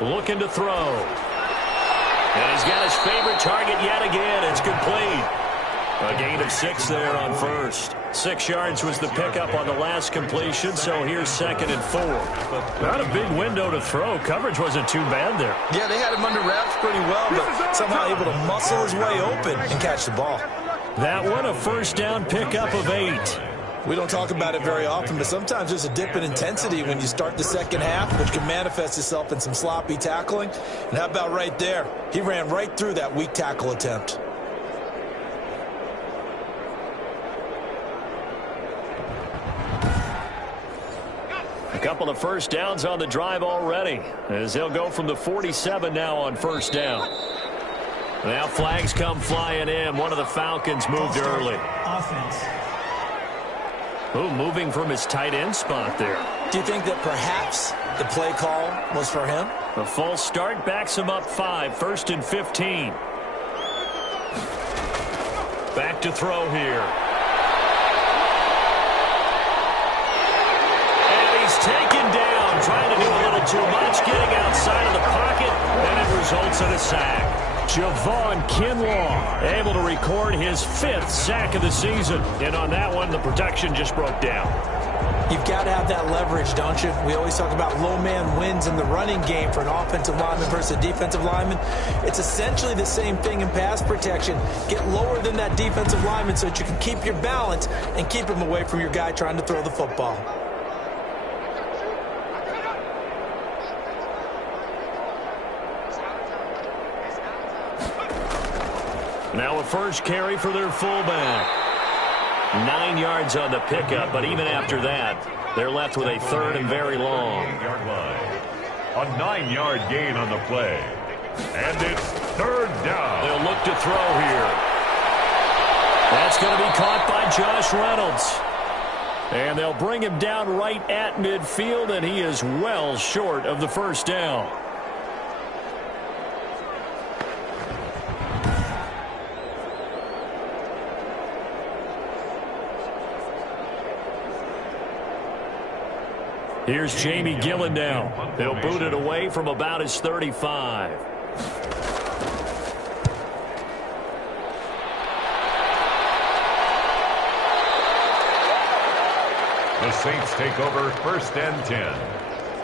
Looking to throw. And he's got his favorite target yet again. It's complete. A gain of 6 there on first. 6 yards was the pickup on the last completion, so here's second and 4. Not a big window to throw. Coverage wasn't too bad there. Yeah, they had him under wraps pretty well, but somehow able to muscle his way open and catch the ball. That one, a first down pickup of 8. We don't talk about it very often, but sometimes there's a dip in intensity when you start the second half, which can manifest itself in some sloppy tackling. And how about right there? He ran right through that weak tackle attempt. A couple of first downs on the drive already, as they'll go from the 47 now on first down. Now flags come flying in. One of the Falcons moved early. Offense. Oh, moving from his tight end spot there. Do you think that perhaps the play call was for him? A false start backs him up 5, first and 15. Back to throw here. trying to do a little too much, getting outside of the pocket, and it results in a sack. Javon Kinlaw able to record his 5th sack of the season. And on that one, the protection just broke down. You've got to have that leverage, don't you? We always talk about low man wins in the running game for an offensive lineman versus a defensive lineman. It's essentially the same thing in pass protection. Get lower than that defensive lineman so that you can keep your balance and keep him away from your guy trying to throw the football. Now a first carry for their fullback. 9 yards on the pickup, but even after that, they're left with a 3rd and very long. A 9-yard gain on the play. And it's 3rd down. They'll look to throw here. That's going to be caught by Josh Reynolds. And they'll bring him down right at midfield, and he is well short of the first down. Here's Jamie Gillen now. They'll boot it away from about his 35. The Saints take over 1st and 10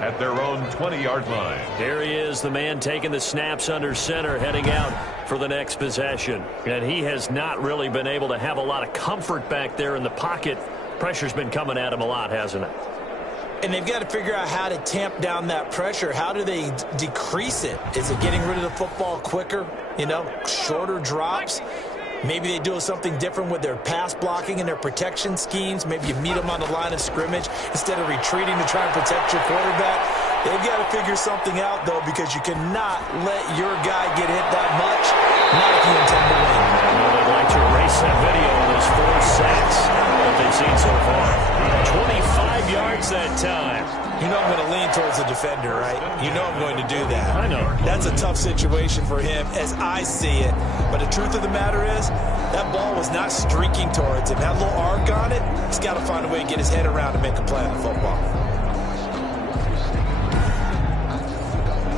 at their own 20-yard line. Here he is, the man taking the snaps under center, heading out for the next possession. And he has not really been able to have a lot of comfort back there in the pocket. Pressure's been coming at him a lot, hasn't it? And they've got to figure out how to tamp down that pressure. How do they decrease it? Is it getting rid of the football quicker? You know, shorter drops? Maybe they do something different with their pass blocking and their protection schemes. Maybe you meet them on the line of scrimmage instead of retreating to try and protect your quarterback. They've got to figure something out, though, because you cannot let your guy get hit that much, not if you intend to win. Well, they'd like to erase that video of those 4 sacks that they've seen so far. 25 yards that time. You know I'm going to lean towards the defender, right? You know I'm going to do that. I know. That's a tough situation for him as I see it. But the truth of the matter is, that ball was not streaking towards him. That little arc on it, he's got to find a way to get his head around and make a play on the football.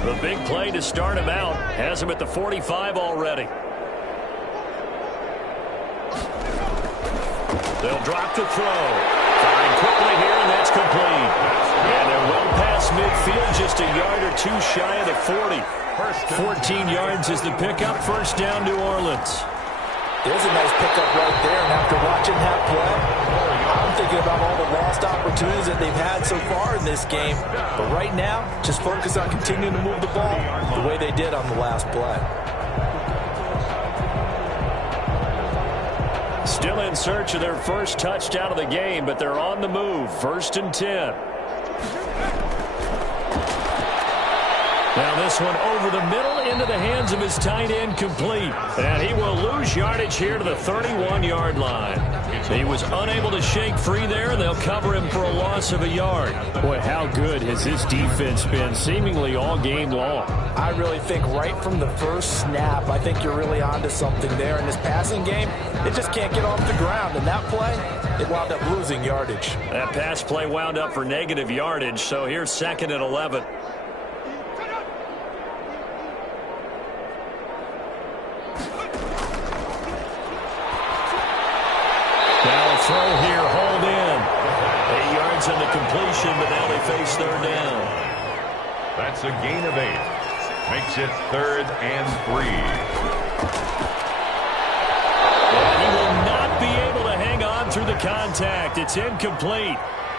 The big play to start him out has him at the 45 already. They'll drop to throw. Firing quickly here, and that's complete. And they're well past midfield, just a yard or 2 shy of the 40. 14 yards is the pickup. First down, New Orleans. There's a nice pickup right there, and after watching that play, I'm thinking about all the lost opportunities that they've had so far in this game. But right now, just focus on continuing to move the ball the way they did on the last play. Still in search of their first touchdown of the game, but they're on the move. 1st and 10. Now this one over the middle into the hands of his tight end, complete. And he will lose yardage here to the 31-yard line. He was unable to shake free there, and they'll cover him for a loss of a yard. Boy, how good has this defense been seemingly all game long? I really think right from the first snap, I think you're really onto something there. In this passing game, they just can't get off the ground. And that play, they wound up losing yardage. That pass play wound up for negative yardage, so here's 2nd and 11. Throw here, hauled in. 8 yards in the completion, but now they face 3rd down. That's a gain of 8. Makes it 3rd and 3. And he will not be able to hang on through the contact. It's incomplete.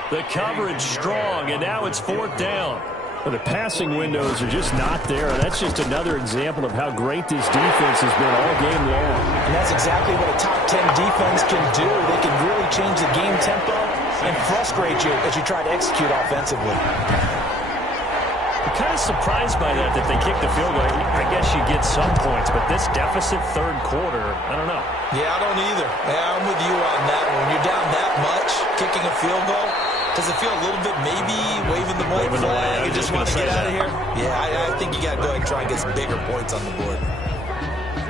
The coverage strong, and now it's 4th down. Well, the passing windows are just not there. That's just another example of how great this defense has been all game long. And that's exactly what a top 10 defense can do. They can really change the game tempo and frustrate you as you try to execute offensively. I'm kind of surprised by that they kicked the field goal. I guess you get some points, but this deficit 3rd quarter, I don't know. Yeah, I don't either. Yeah, I'm with you on that one. When you're down that much, kicking a field goal, does it feel a little bit maybe waving the white flag? You just want to get out of here? Yeah, I think you got to go ahead and try and get some bigger points on the board.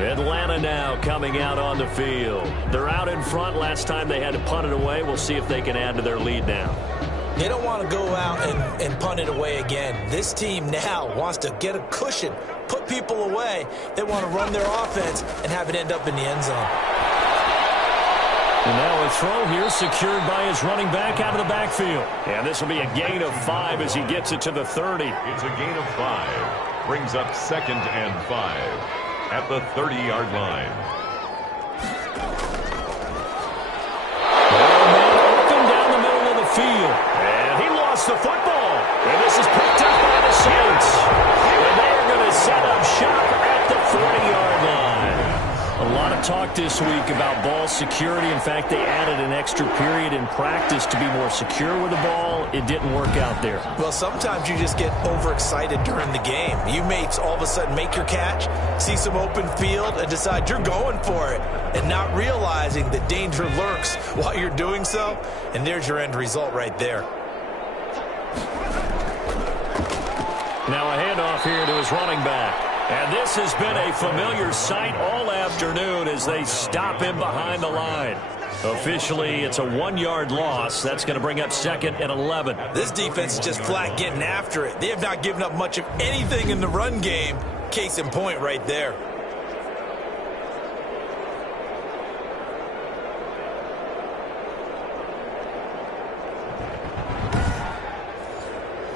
Atlanta now coming out on the field. They're out in front. Last time they had to punt it away. We'll see if they can add to their lead now. They don't want to go out and punt it away again. This team now wants to get a cushion, put people away. They want to run their offense and have it end up in the end zone. And now a throw here secured by his running back out of the backfield. And this will be a gain of 5 as he gets it to the 30. It's a gain of 5. Brings up 2nd and 5 at the 30-yard line. Open down the middle of the field. And he lost the football. And this is picked up by the Saints. And they are going to set up shop at the 40-yard line. A lot of talk this week about ball security. In fact, they added an extra period in practice to be more secure with the ball. It didn't work out there. Well, sometimes you just get overexcited during the game. You may all of a sudden make your catch, see some open field, and decide you're going for it, and not realizing that danger lurks while you're doing so. And there's your end result right there. Now a handoff here to his running back. And this has been a familiar sight all afternoon as they stop him behind the line. Officially, it's a 1-yard loss. That's going to bring up 2nd and 11. This defense is just flat getting after it. They have not given up much of anything in the run game. Case in point right there.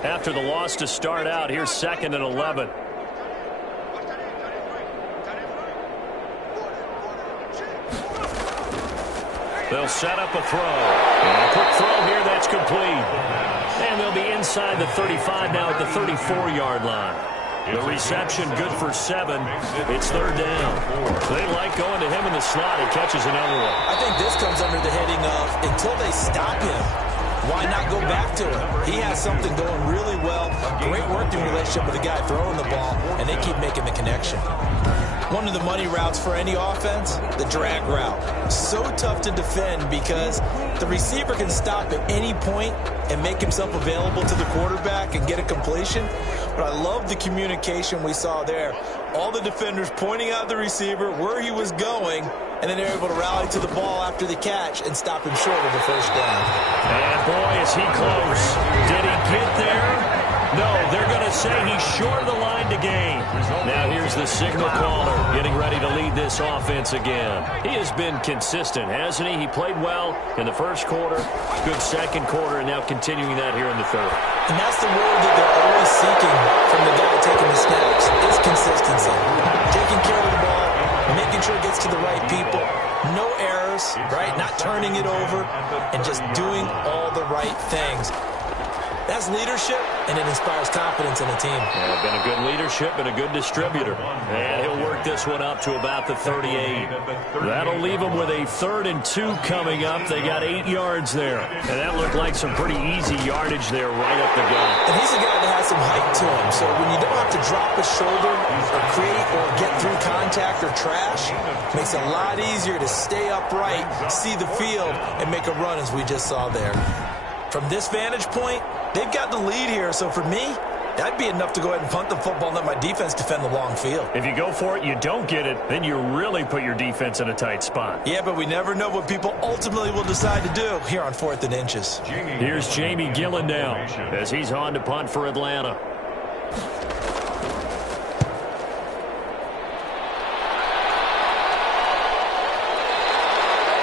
After the loss to start out, here's 2nd and 11. They'll set up a throw. And a quick throw here, that's complete. And they'll be inside the 35 now at the 34-yard line. The reception good for 7. It's 3rd down. They like going to him in the slot. He catches another one. I think this comes under the heading of until they stop him, why not go back to him? He has something going really well, a great working relationship with the guy throwing the ball, and they keep making the connection. One of the money routes for any offense, the drag route. So tough to defend because the receiver can stop at any point and make himself available to the quarterback and get a completion. But I love the communication we saw there. All the defenders pointing out the receiver, where he was going, and then they're able to rally to the ball after the catch and stop him short of the first down. And boy, is he close. Did he get there? No, they're going to say he's short of the line to gain. Now here's the signal caller getting ready to lead this offense again. He has been consistent, hasn't he? He played well in the first quarter, good second quarter, and now continuing that here in the third. And that's the word that they're always seeking from the guy taking the snaps is consistency. Taking care of the ball, making sure it gets to the right people, no errors, right? Not turning it over, and just doing all the right things. That's leadership, and it inspires confidence in a team. Yeah, been a good leadership and a good distributor. And he'll work this one up to about the 38. That'll leave them with a 3rd and 2 coming up. They got 8 yards there. And that looked like some pretty easy yardage there right up the gut. And he's a guy that has some height to him. So when you don't have to drop his shoulder or create or get through contact or trash, it makes it a lot easier to stay upright, see the field, and make a run as we just saw there. From this vantage point, they've got the lead here, so for me, that'd be enough to go ahead and punt the football and let my defense defend the long field. If you go for it, you don't get it, then you really put your defense in a tight spot. Yeah, but we never know what people ultimately will decide to do here on 4th and inches. Here's Jamie Gillen now as he's on to punt for Atlanta.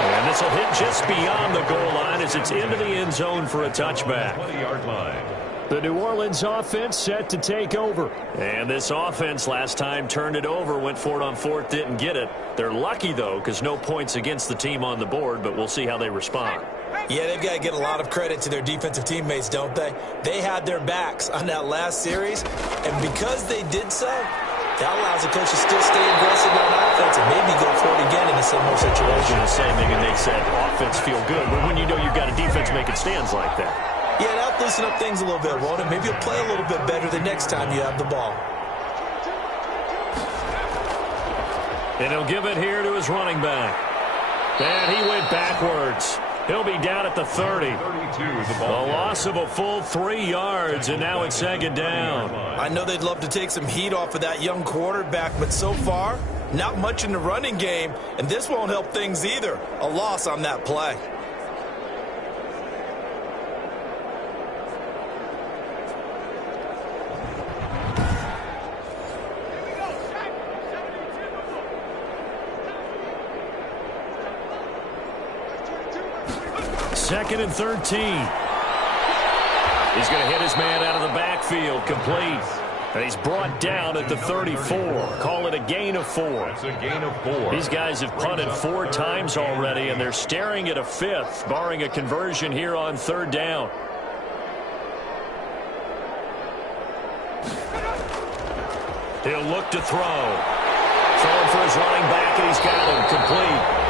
And this will hit just beyond the goal line as it's into the end zone for a touchback. 20-yard line. The New Orleans offense set to take over. And this offense last time turned it over, went for it on 4th, didn't get it. They're lucky, though, because no points against the team on the board, but we'll see how they respond. Yeah, they've got to get a lot of credit to their defensive teammates, don't they? They had their backs on that last series, and because they did so, that allows the coach to still stay aggressive on offense and maybe go for it again in a similar situation. The same thing makes that offense feel good, but when you know you've got a defense making stands like that. Yeah, that'll loosen up things a little bit, won't it? Maybe you'll play a little bit better the next time you have the ball. And he'll give it here to his running back. And he went backwards. He'll be down at the 30. 32, the A ball. loss of a full 3 yards, and now it's 2nd down. I know they'd love to take some heat off of that young quarterback, but so far, not much in the running game, and this won't help things either. A loss on that play. 2nd and 13. He's going to hit his man out of the backfield, complete. And he's brought down at the 34. Call it a gain of 4. That's a gain of 4. These guys have punted 4 times already, and they're staring at a 5th, barring a conversion here on 3rd down. He'll look to throw. Throwing for his running back, and he's got him complete.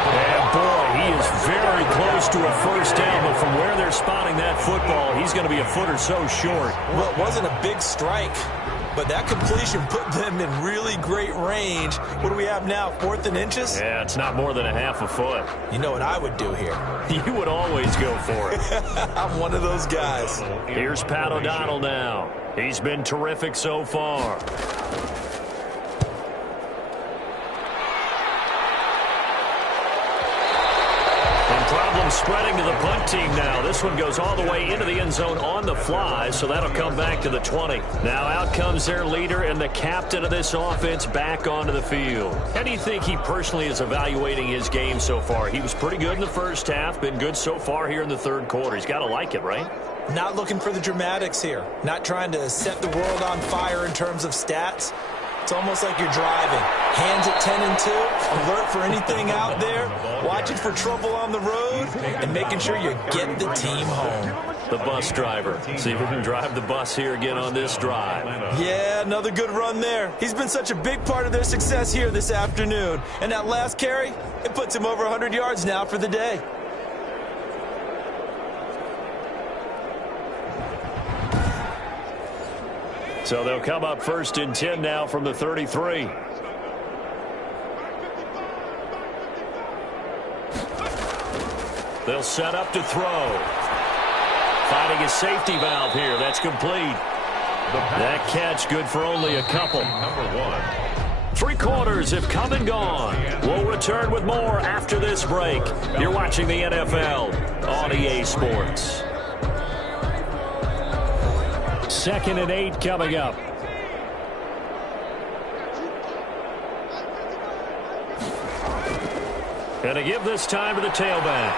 And boy, he is very close to a first down, but from where they're spotting that football, he's going to be a foot or so short. Well, it wasn't a big strike, but that completion put them in really great range. What do we have now, 4th and inches? Yeah, it's not more than a half a foot. You know what I would do here? You would always go for it. I'm one of those guys. Here's Pat O'Donnell now. He's been terrific so far. Problem spreading to the punt team now. This one goes all the way into the end zone on the fly, so that'll come back to the 20. Now out comes their leader and the captain of this offense back onto the field. How do you think he personally is evaluating his game so far? He was pretty good in the first half, been good so far here in the 3rd quarter. He's got to like it, right? Not looking for the dramatics here. Not trying to set the world on fire in terms of stats. It's almost like you're driving. Hands at 10 and 2, alert for anything out there, watching for trouble on the road, and making sure you get the team home. The bus driver. See if we can drive the bus here again on this drive. Yeah, another good run there. He's been such a big part of their success here this afternoon. And that last carry, it puts him over 100 yards now for the day. So they'll come up 1st and 10 now from the 33. They'll set up to throw. Finding a safety valve here. That's complete. That catch good for only a couple. Number 1. 3 quarters have come and gone. We'll return with more after this break. You're watching the NFL on EA Sports. 2nd and 8 coming up. And to give this time to the tailback.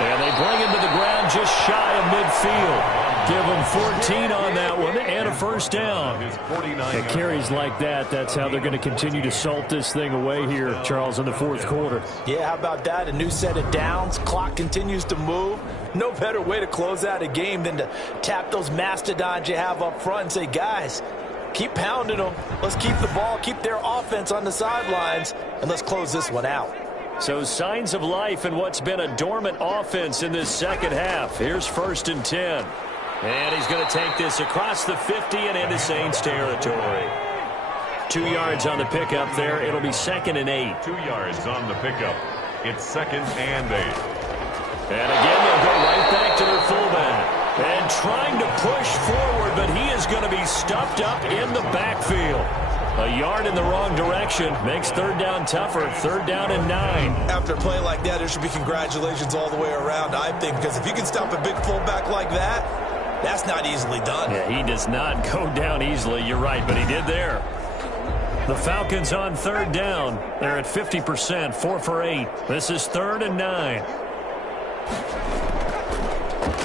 And they bring him to the ground just shy of midfield. Give him 14 on that one and a first down. It carries like that. That's how they're going to continue to salt this thing away here, Charles, in the 4th quarter. Yeah, how about that? A new set of downs. Clock continues to move. No better way to close out a game than to tap those mastodons you have up front and say, guys, keep pounding them. Let's keep the ball, keep their offense on the sidelines, and let's close this one out. So signs of life in what's been a dormant offense in this 2nd half. Here's 1st and 10. And he's going to take this across the 50 and into Saints territory. 2 yards on the pickup there. It'll be 2nd and 8. 2 yards on the pickup. It's 2nd and 8. And again, they'll go right back to their fullback. And trying to push forward, but he is going to be stuffed up in the backfield. A yard in the wrong direction makes 3rd down tougher. 3rd down and 9. After a play like that, there should be congratulations all the way around, I think, because if you can stop a big fullback like that, that's not easily done. Yeah, he does not go down easily. You're right, but he did there. The Falcons on 3rd down. They're at 50%, 4 for 8. This is 3rd and 9.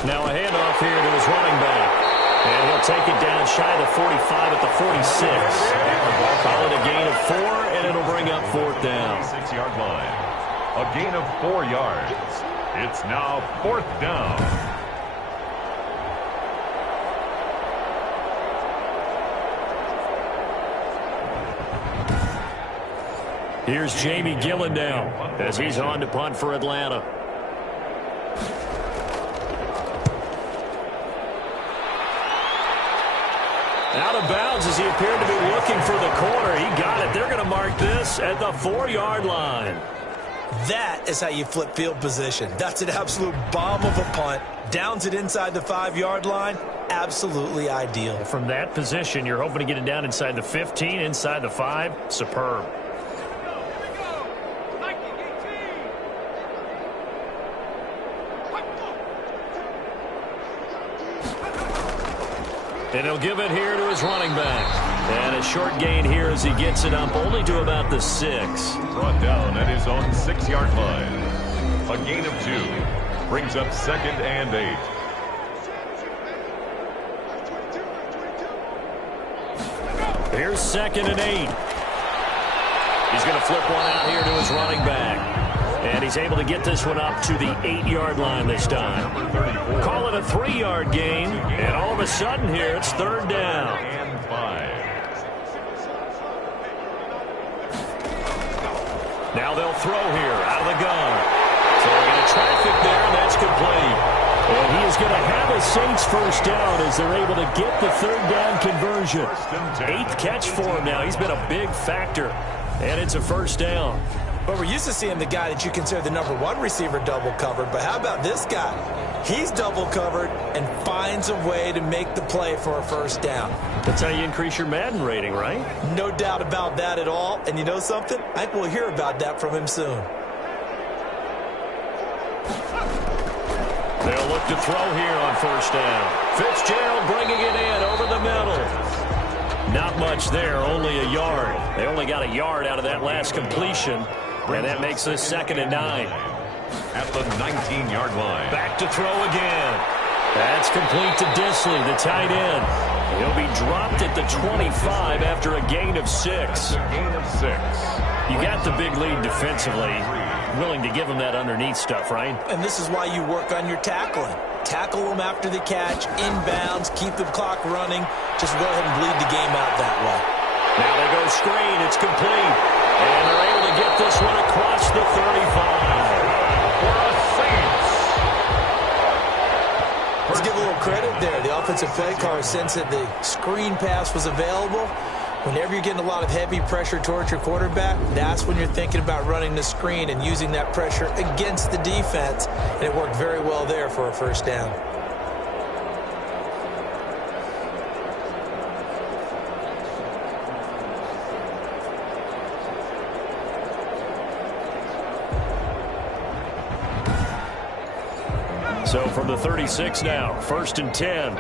Now a handoff here to his running back. And he'll take it down shy of the 45 at the 46. Call it a gain of 4, and it'll bring up 4th down. 6-yard line. A gain of 4 yards. It's now 4th down. Here's Jamie Gillen now as he's on to punt for Atlanta. Out of bounds as he appeared to be looking for the corner. He got it. They're going to mark this at the 4-yard line. That is how you flip field position. That's an absolute bomb of a punt. Downs it inside the 5-yard line. Absolutely ideal. From that position, you're hoping to get it down inside the 15, inside the 5. Superb. And he'll give it here to his running back. And a short gain here as he gets it up only to about the 6. Brought down at his own 6-yard line. A gain of 2. Brings up 2nd and 8. Here's 2nd and 8. He's going to flip one out here to his running back. And he's able to get this one up to the 8-yard line this time. Call it a 3-yard gain. And all of a sudden here, it's 3rd down. And 5. Now they'll throw here out of the gun. So they're going to traffic there, and that's complete. And he is going to have a Saints first down as they're able to get the 3rd down conversion. 8th catch for him now. He's been a big factor. And it's a first down. But we're used to seeing the guy that you consider the number 1 receiver double covered. But how about this guy? He's double covered and finds a way to make the play for a first down. That's how you increase your Madden rating, right? No doubt about that at all. And you know something? I think we'll hear about that from him soon. They'll look to throw here on first down. Fitzgerald bringing it in over the middle. Not much there, only a yard. They only got a yard out of that last completion, and that makes this 2nd and 9. At the 19-yard line. Back to throw again. That's complete to Disley, the tight end. He'll be dropped at the 25 after a gain of 6. Gain of 6. You got the big lead defensively. Willing to give him that underneath stuff, right? And this is why you work on your tackling. Tackle them after the catch, inbounds, keep the clock running. Just go ahead and bleed the game out that way. Now they go screen. It's complete. And they're able to get this one across the 35. Let's give a little credit there. The offensive play caller sensed that the screen pass was available. Whenever you're getting a lot of heavy pressure towards your quarterback, that's when you're thinking about running the screen and using that pressure against the defense. And it worked very well there for a first down. So from the 36 now, 1st and 10.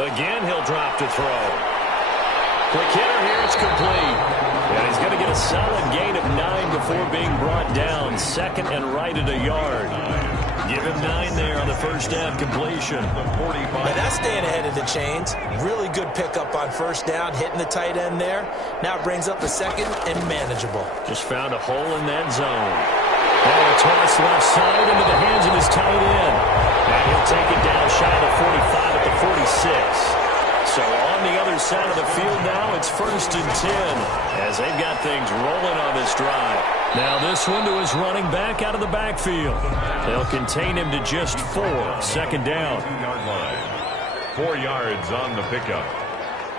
Again, he'll drop to throw. Quick hitter here, it's complete. And he's going to get a solid gain of 9 before being brought down. 2nd and right at a yard. Give him 9 there on the first down completion. And that's staying ahead of the chains. Really good pickup on first down, hitting the tight end there. Now it brings up a 2nd and manageable. Just found a hole in that zone. And a toss left side into the hands of his tight end. And he'll take it down shy of the 45 at the 46. So on the other side of the field now, it's 1st and 10 as they've got things rolling on this drive. Now this one to his running back out of the backfield. They'll contain him to just 4. 2nd down. 2-yard line. 4 yards on the pickup.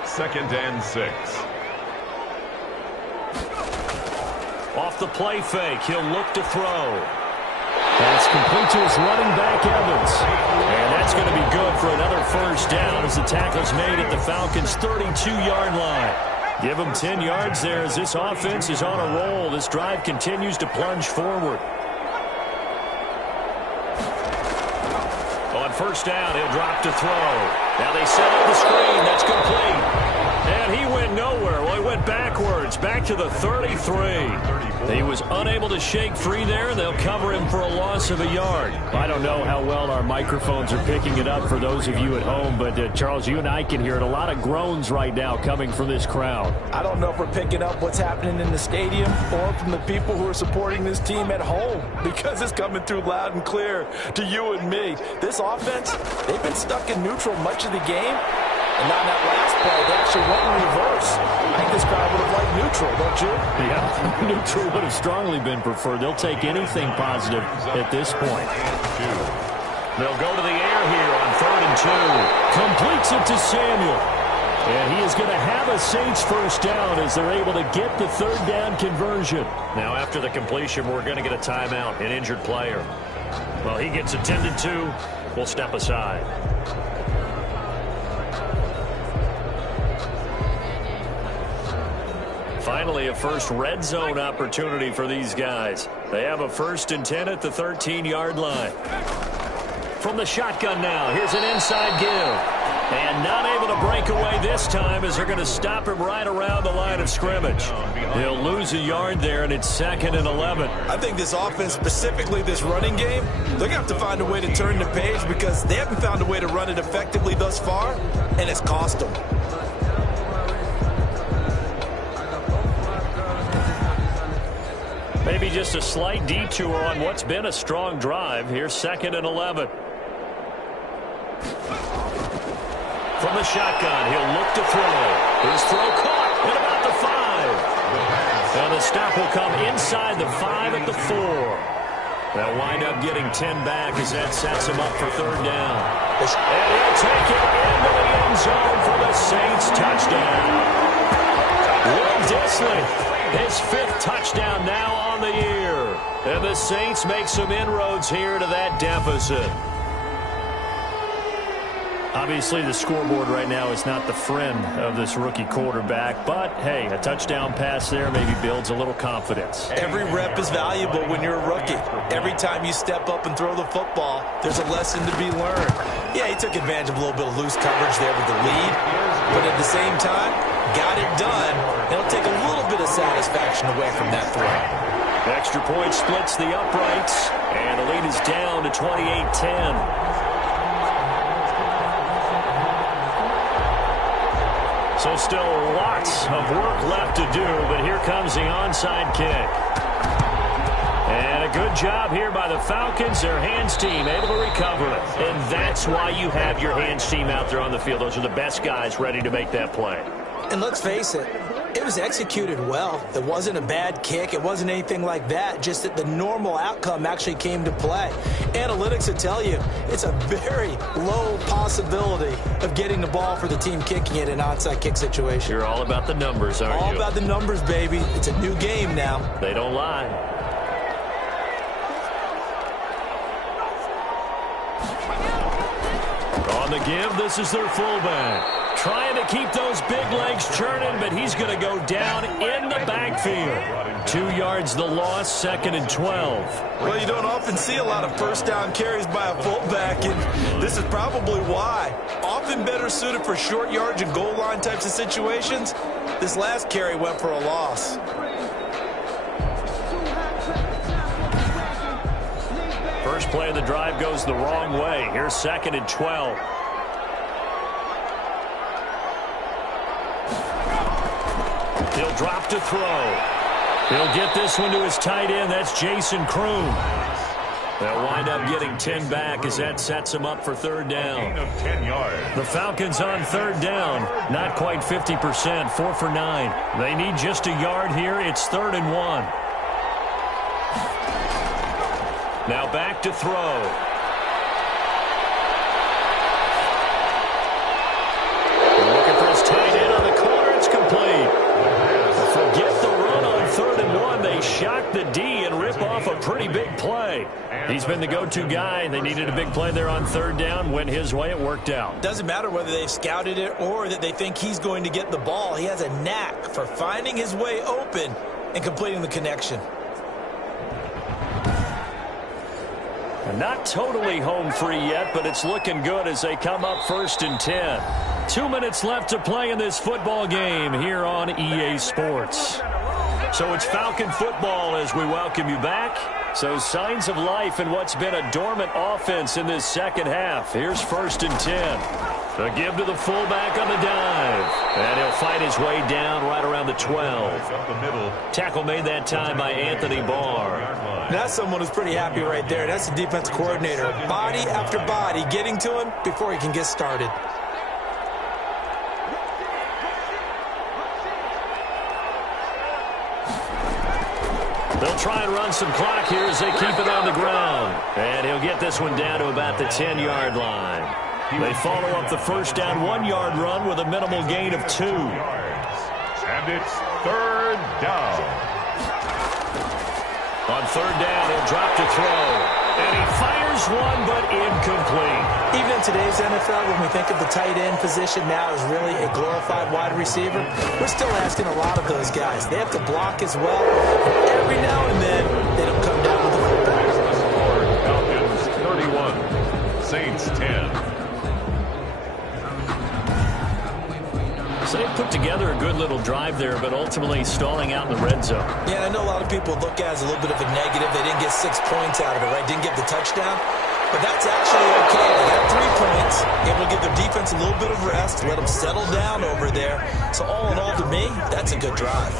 2nd and 6. Off the play fake, he'll look to throw. That's complete to his running back, Evans. And that's going to be good for another first down as the tackle's made at the Falcons' 32-yard line. Give them 10 yards there as this offense is on a roll. This drive continues to plunge forward. On first down, he'll drop to throw. Now they set up the screen. That's complete. And he went nowhere. Well, he went backwards, back to the 33. He was unable to shake free there, and they'll cover him for a loss of a yard. I don't know how well our microphones are picking it up for those of you at home, but Charles, you and I can hear it. A lot of groans right now coming from this crowd. I don't know if we're picking up what's happening in the stadium or from the people who are supporting this team at home, because it's coming through loud and clear to you and me. This offense, they've been stuck in neutral much of the game. And on that last play, they actually went in reverse. I think this crowd would have liked neutral, don't you? Yeah, neutral would have strongly been preferred. They'll take anything positive at this point. They'll go to the air here on 3rd and 2. Completes it to Samuel. And he is going to have a Saints first down as they're able to get the 3rd down conversion. Now after the completion, we're going to get a timeout, an injured player. Well, he gets attended to. We'll step aside. Finally, a first red zone opportunity for these guys. They have a 1st and 10 at the 13-yard line. From the shotgun now, here's an inside give. And not able to break breakaway this time as they're going to stop him right around the line of scrimmage. He'll lose a yard there, and it's 2nd and 11. I think this offense, specifically this running game, they're going to have to find a way to turn the page because they haven't found a way to run it effectively thus far, and it's cost them. Maybe just a slight detour on what's been a strong drive. Here's 2nd and 11. From the shotgun, he'll look to throw. His throw caught at about the 5. And the stop will come inside the 5 at the 4. They'll wind up getting 10 back as that sets him up for 3rd down. And he'll take it into the end zone for the Saints touchdown. Will Dissly, his 5th touchdown now on the year. And the Saints make some inroads here to that deficit. Obviously, the scoreboard right now is not the friend of this rookie quarterback. But, hey, a touchdown pass there maybe builds a little confidence. Every rep is valuable when you're a rookie. Every time you step up and throw the football, there's a lesson to be learned. Yeah, he took advantage of a little bit of loose coverage there with the lead. But at the same time, got it done. It'll take a little bit of satisfaction away from that throw. Extra point splits the uprights. And the lead is down to 28-10. So still lots of work left to do, but here comes the onside kick. And a good job here by the Falcons. Their hands team able to recover it. And that's why you have your hands team out there on the field. Those are the best guys ready to make that play. And let's face it, it was executed well. It wasn't a bad kick. It wasn't anything like that. Just that the normal outcome actually came to play. Analytics will tell you it's a very low possibility of getting the ball for the team kicking it in an onside kick situation. You're all about the numbers, aren't you? All about the numbers, baby. It's a new game now. They don't lie. On the give, this is their fullback. Trying to keep those big legs churning, but he's going to go down in the backfield. 2 yards the loss, 2nd and 12. Well, you don't often see a lot of first down carries by a fullback, and this is probably why. Often better suited for short yards and goal line types of situations. This last carry went for a loss. First play of the drive goes the wrong way. Here's 2nd and 12. He'll drop to throw. He'll get this one to his tight end. That's Jason Kroon. They'll wind up getting 10 back as that sets him up for 3rd down. The Falcons on 3rd down. Not quite 50%, 4 for 9. They need just a yard here. It's 3rd and 1. Now back to throw. Looking for his tight end on the corner. It's complete. Forget the run on 3rd and 1. They shock the D and rip off a pretty big play. He's been the go-to guy. They needed a big play there on 3rd down. Went his way. It worked out. Doesn't matter whether they've scouted it or that they think he's going to get the ball. He has a knack for finding his way open and completing the connection. Not totally home free yet, but it's looking good as they come up 1st and 10. 2 minutes left to play in this football game here on EA Sports. So it's Falcon football as we welcome you back. So signs of life in what's been a dormant offense in this second half. Here's 1st and 10. The give to the fullback on the dive. And he'll fight his way down right around the 12. Tackle made that time by Anthony Barr. That's someone who's pretty happy right there. That's the defense coordinator. Body after body getting to him before he can get started. They'll try and run some clock here as they keep it on the ground. And he'll get this one down to about the 10-yard line. They follow up the first down 1-yard run with a minimal gain of 2. And it's 3rd down. On 3rd down, he'll drop to throw. And he fires one, but incomplete. Even in today's NFL, when we think of the tight end position now as really a glorified wide receiver, we're still asking a lot of those guys. They have to block as well. And every now and then, they don't come down with the football. Falcons 31, Saints 10. So they put together a good little drive there, but ultimately stalling out in the red zone. Yeah, I know a lot of people look at it as a little bit of a negative. They didn't get 6 points out of it, right? Didn't get the touchdown. But that's actually okay. They got 3 points. Able to give their defense a little bit of rest, let them settle down over there. So all in all, to me, that's a good drive.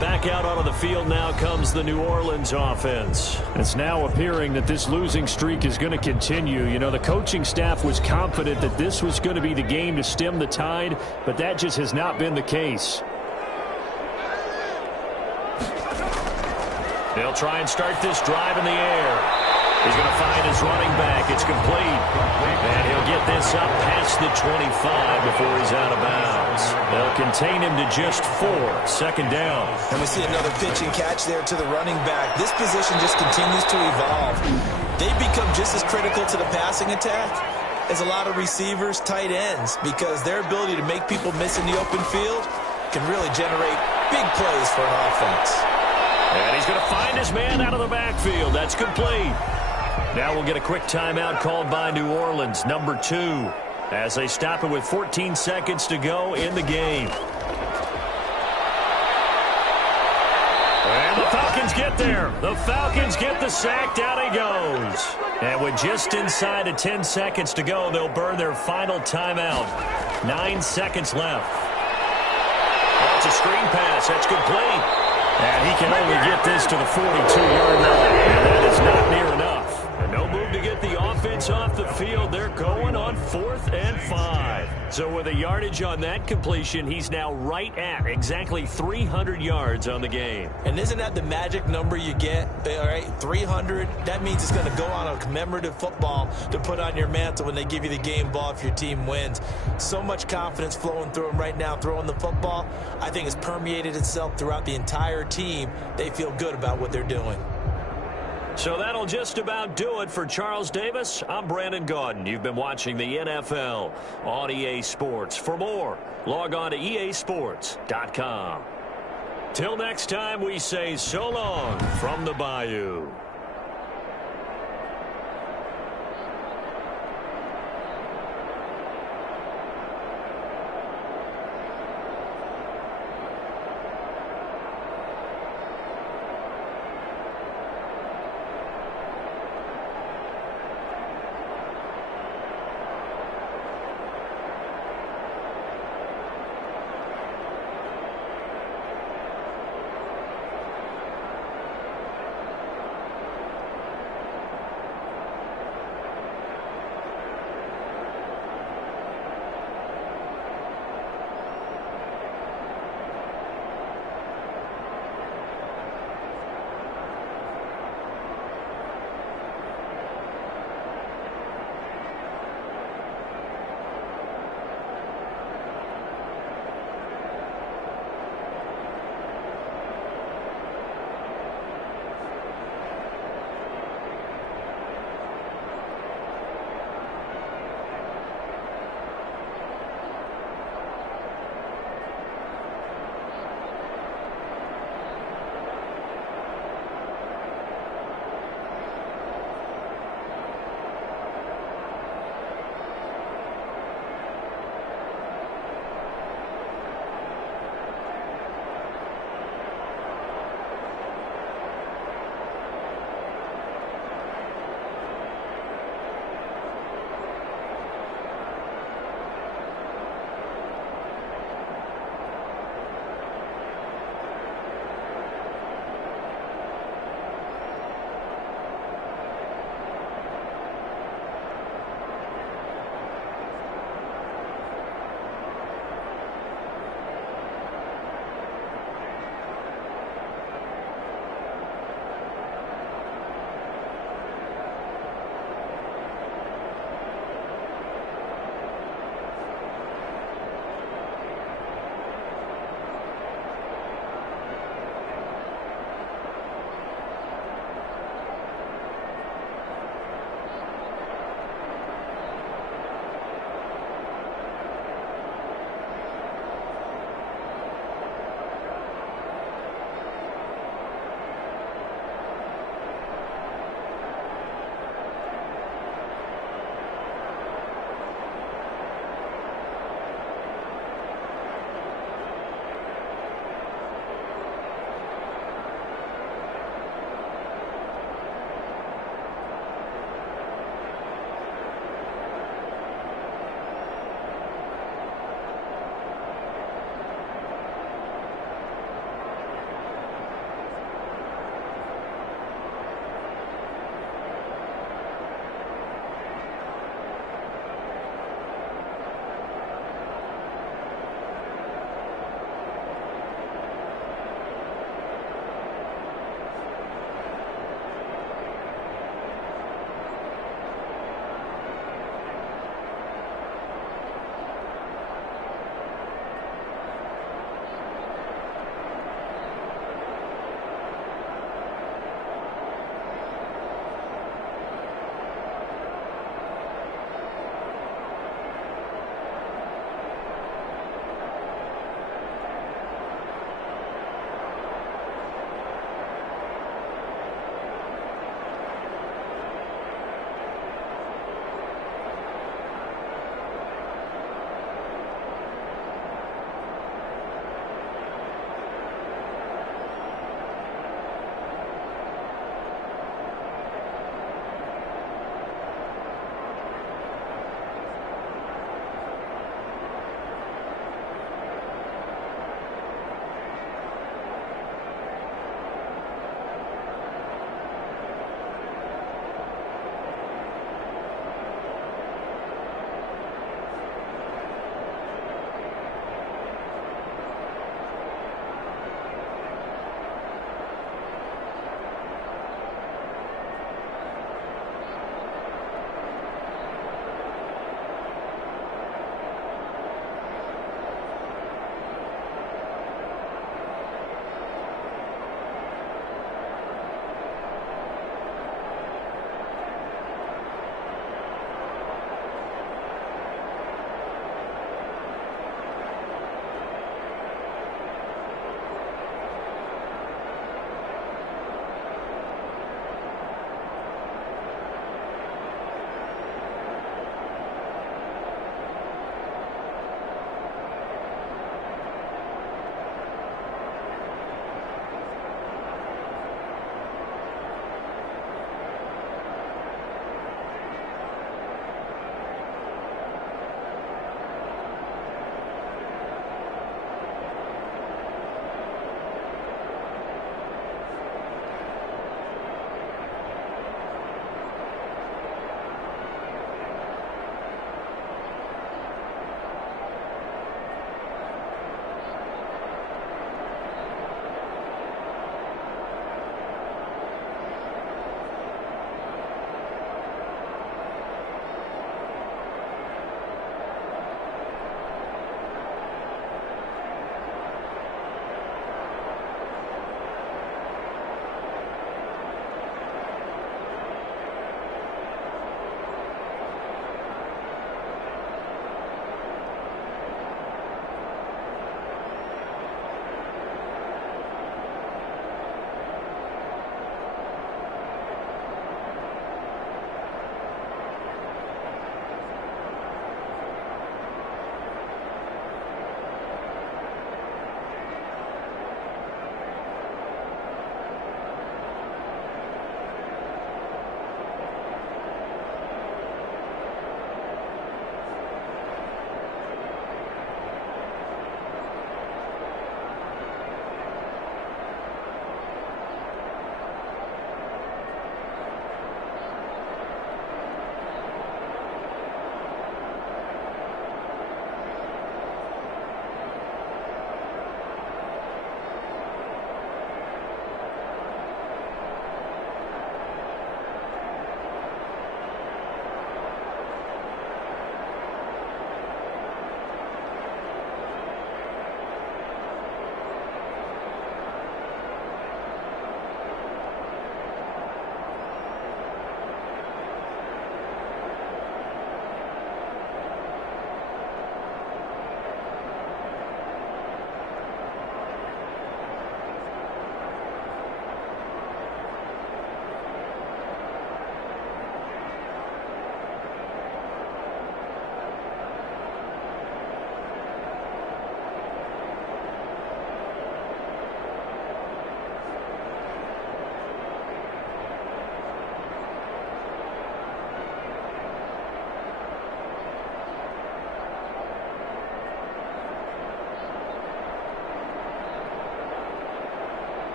Back out onto the field now comes the New Orleans offense. It's now appearing that this losing streak is going to continue. You know, the coaching staff was confident that this was going to be the game to stem the tide, but that just has not been the case. They'll try and start this drive in the air. He's going to find his running back. It's complete. And he'll get this up past the 25 before he's out of bounds. They'll contain him to just 4. Second down. And we see another pitch and catch there to the running back. This position just continues to evolve. They become just as critical to the passing attack as a lot of receivers, tight ends, because their ability to make people miss in the open field can really generate big plays for an offense. And he's going to find his man out of the backfield. That's complete. Now we'll get a quick timeout called by New Orleans, number 2, as they stop it with 14 seconds to go in the game. And the Falcons get there. The Falcons get the sack. Down he goes. And with just inside of 10 seconds to go, they'll burn their final timeout. 9 seconds left. That's a screen pass. That's complete. And he can only get this to the 42-yard line. And that is not near enough. And no move to get the offense off the field. They're going on 4th and 5. So with a yardage on that completion, he's now right at exactly 300 yards on the game. And isn't that the magic number you get? All right, 300. That means it's going to go on a commemorative football to put on your mantle when they give you the game ball if your team wins. So much confidence flowing through him right now, throwing the football. I think it's permeated itself throughout the entire team. They feel good about what they're doing. So that'll just about do it for Charles Davis. I'm Brandon Gaudin. You've been watching the NFL on EA Sports. For more, log on to easports.com. Till next time, we say so long from the Bayou.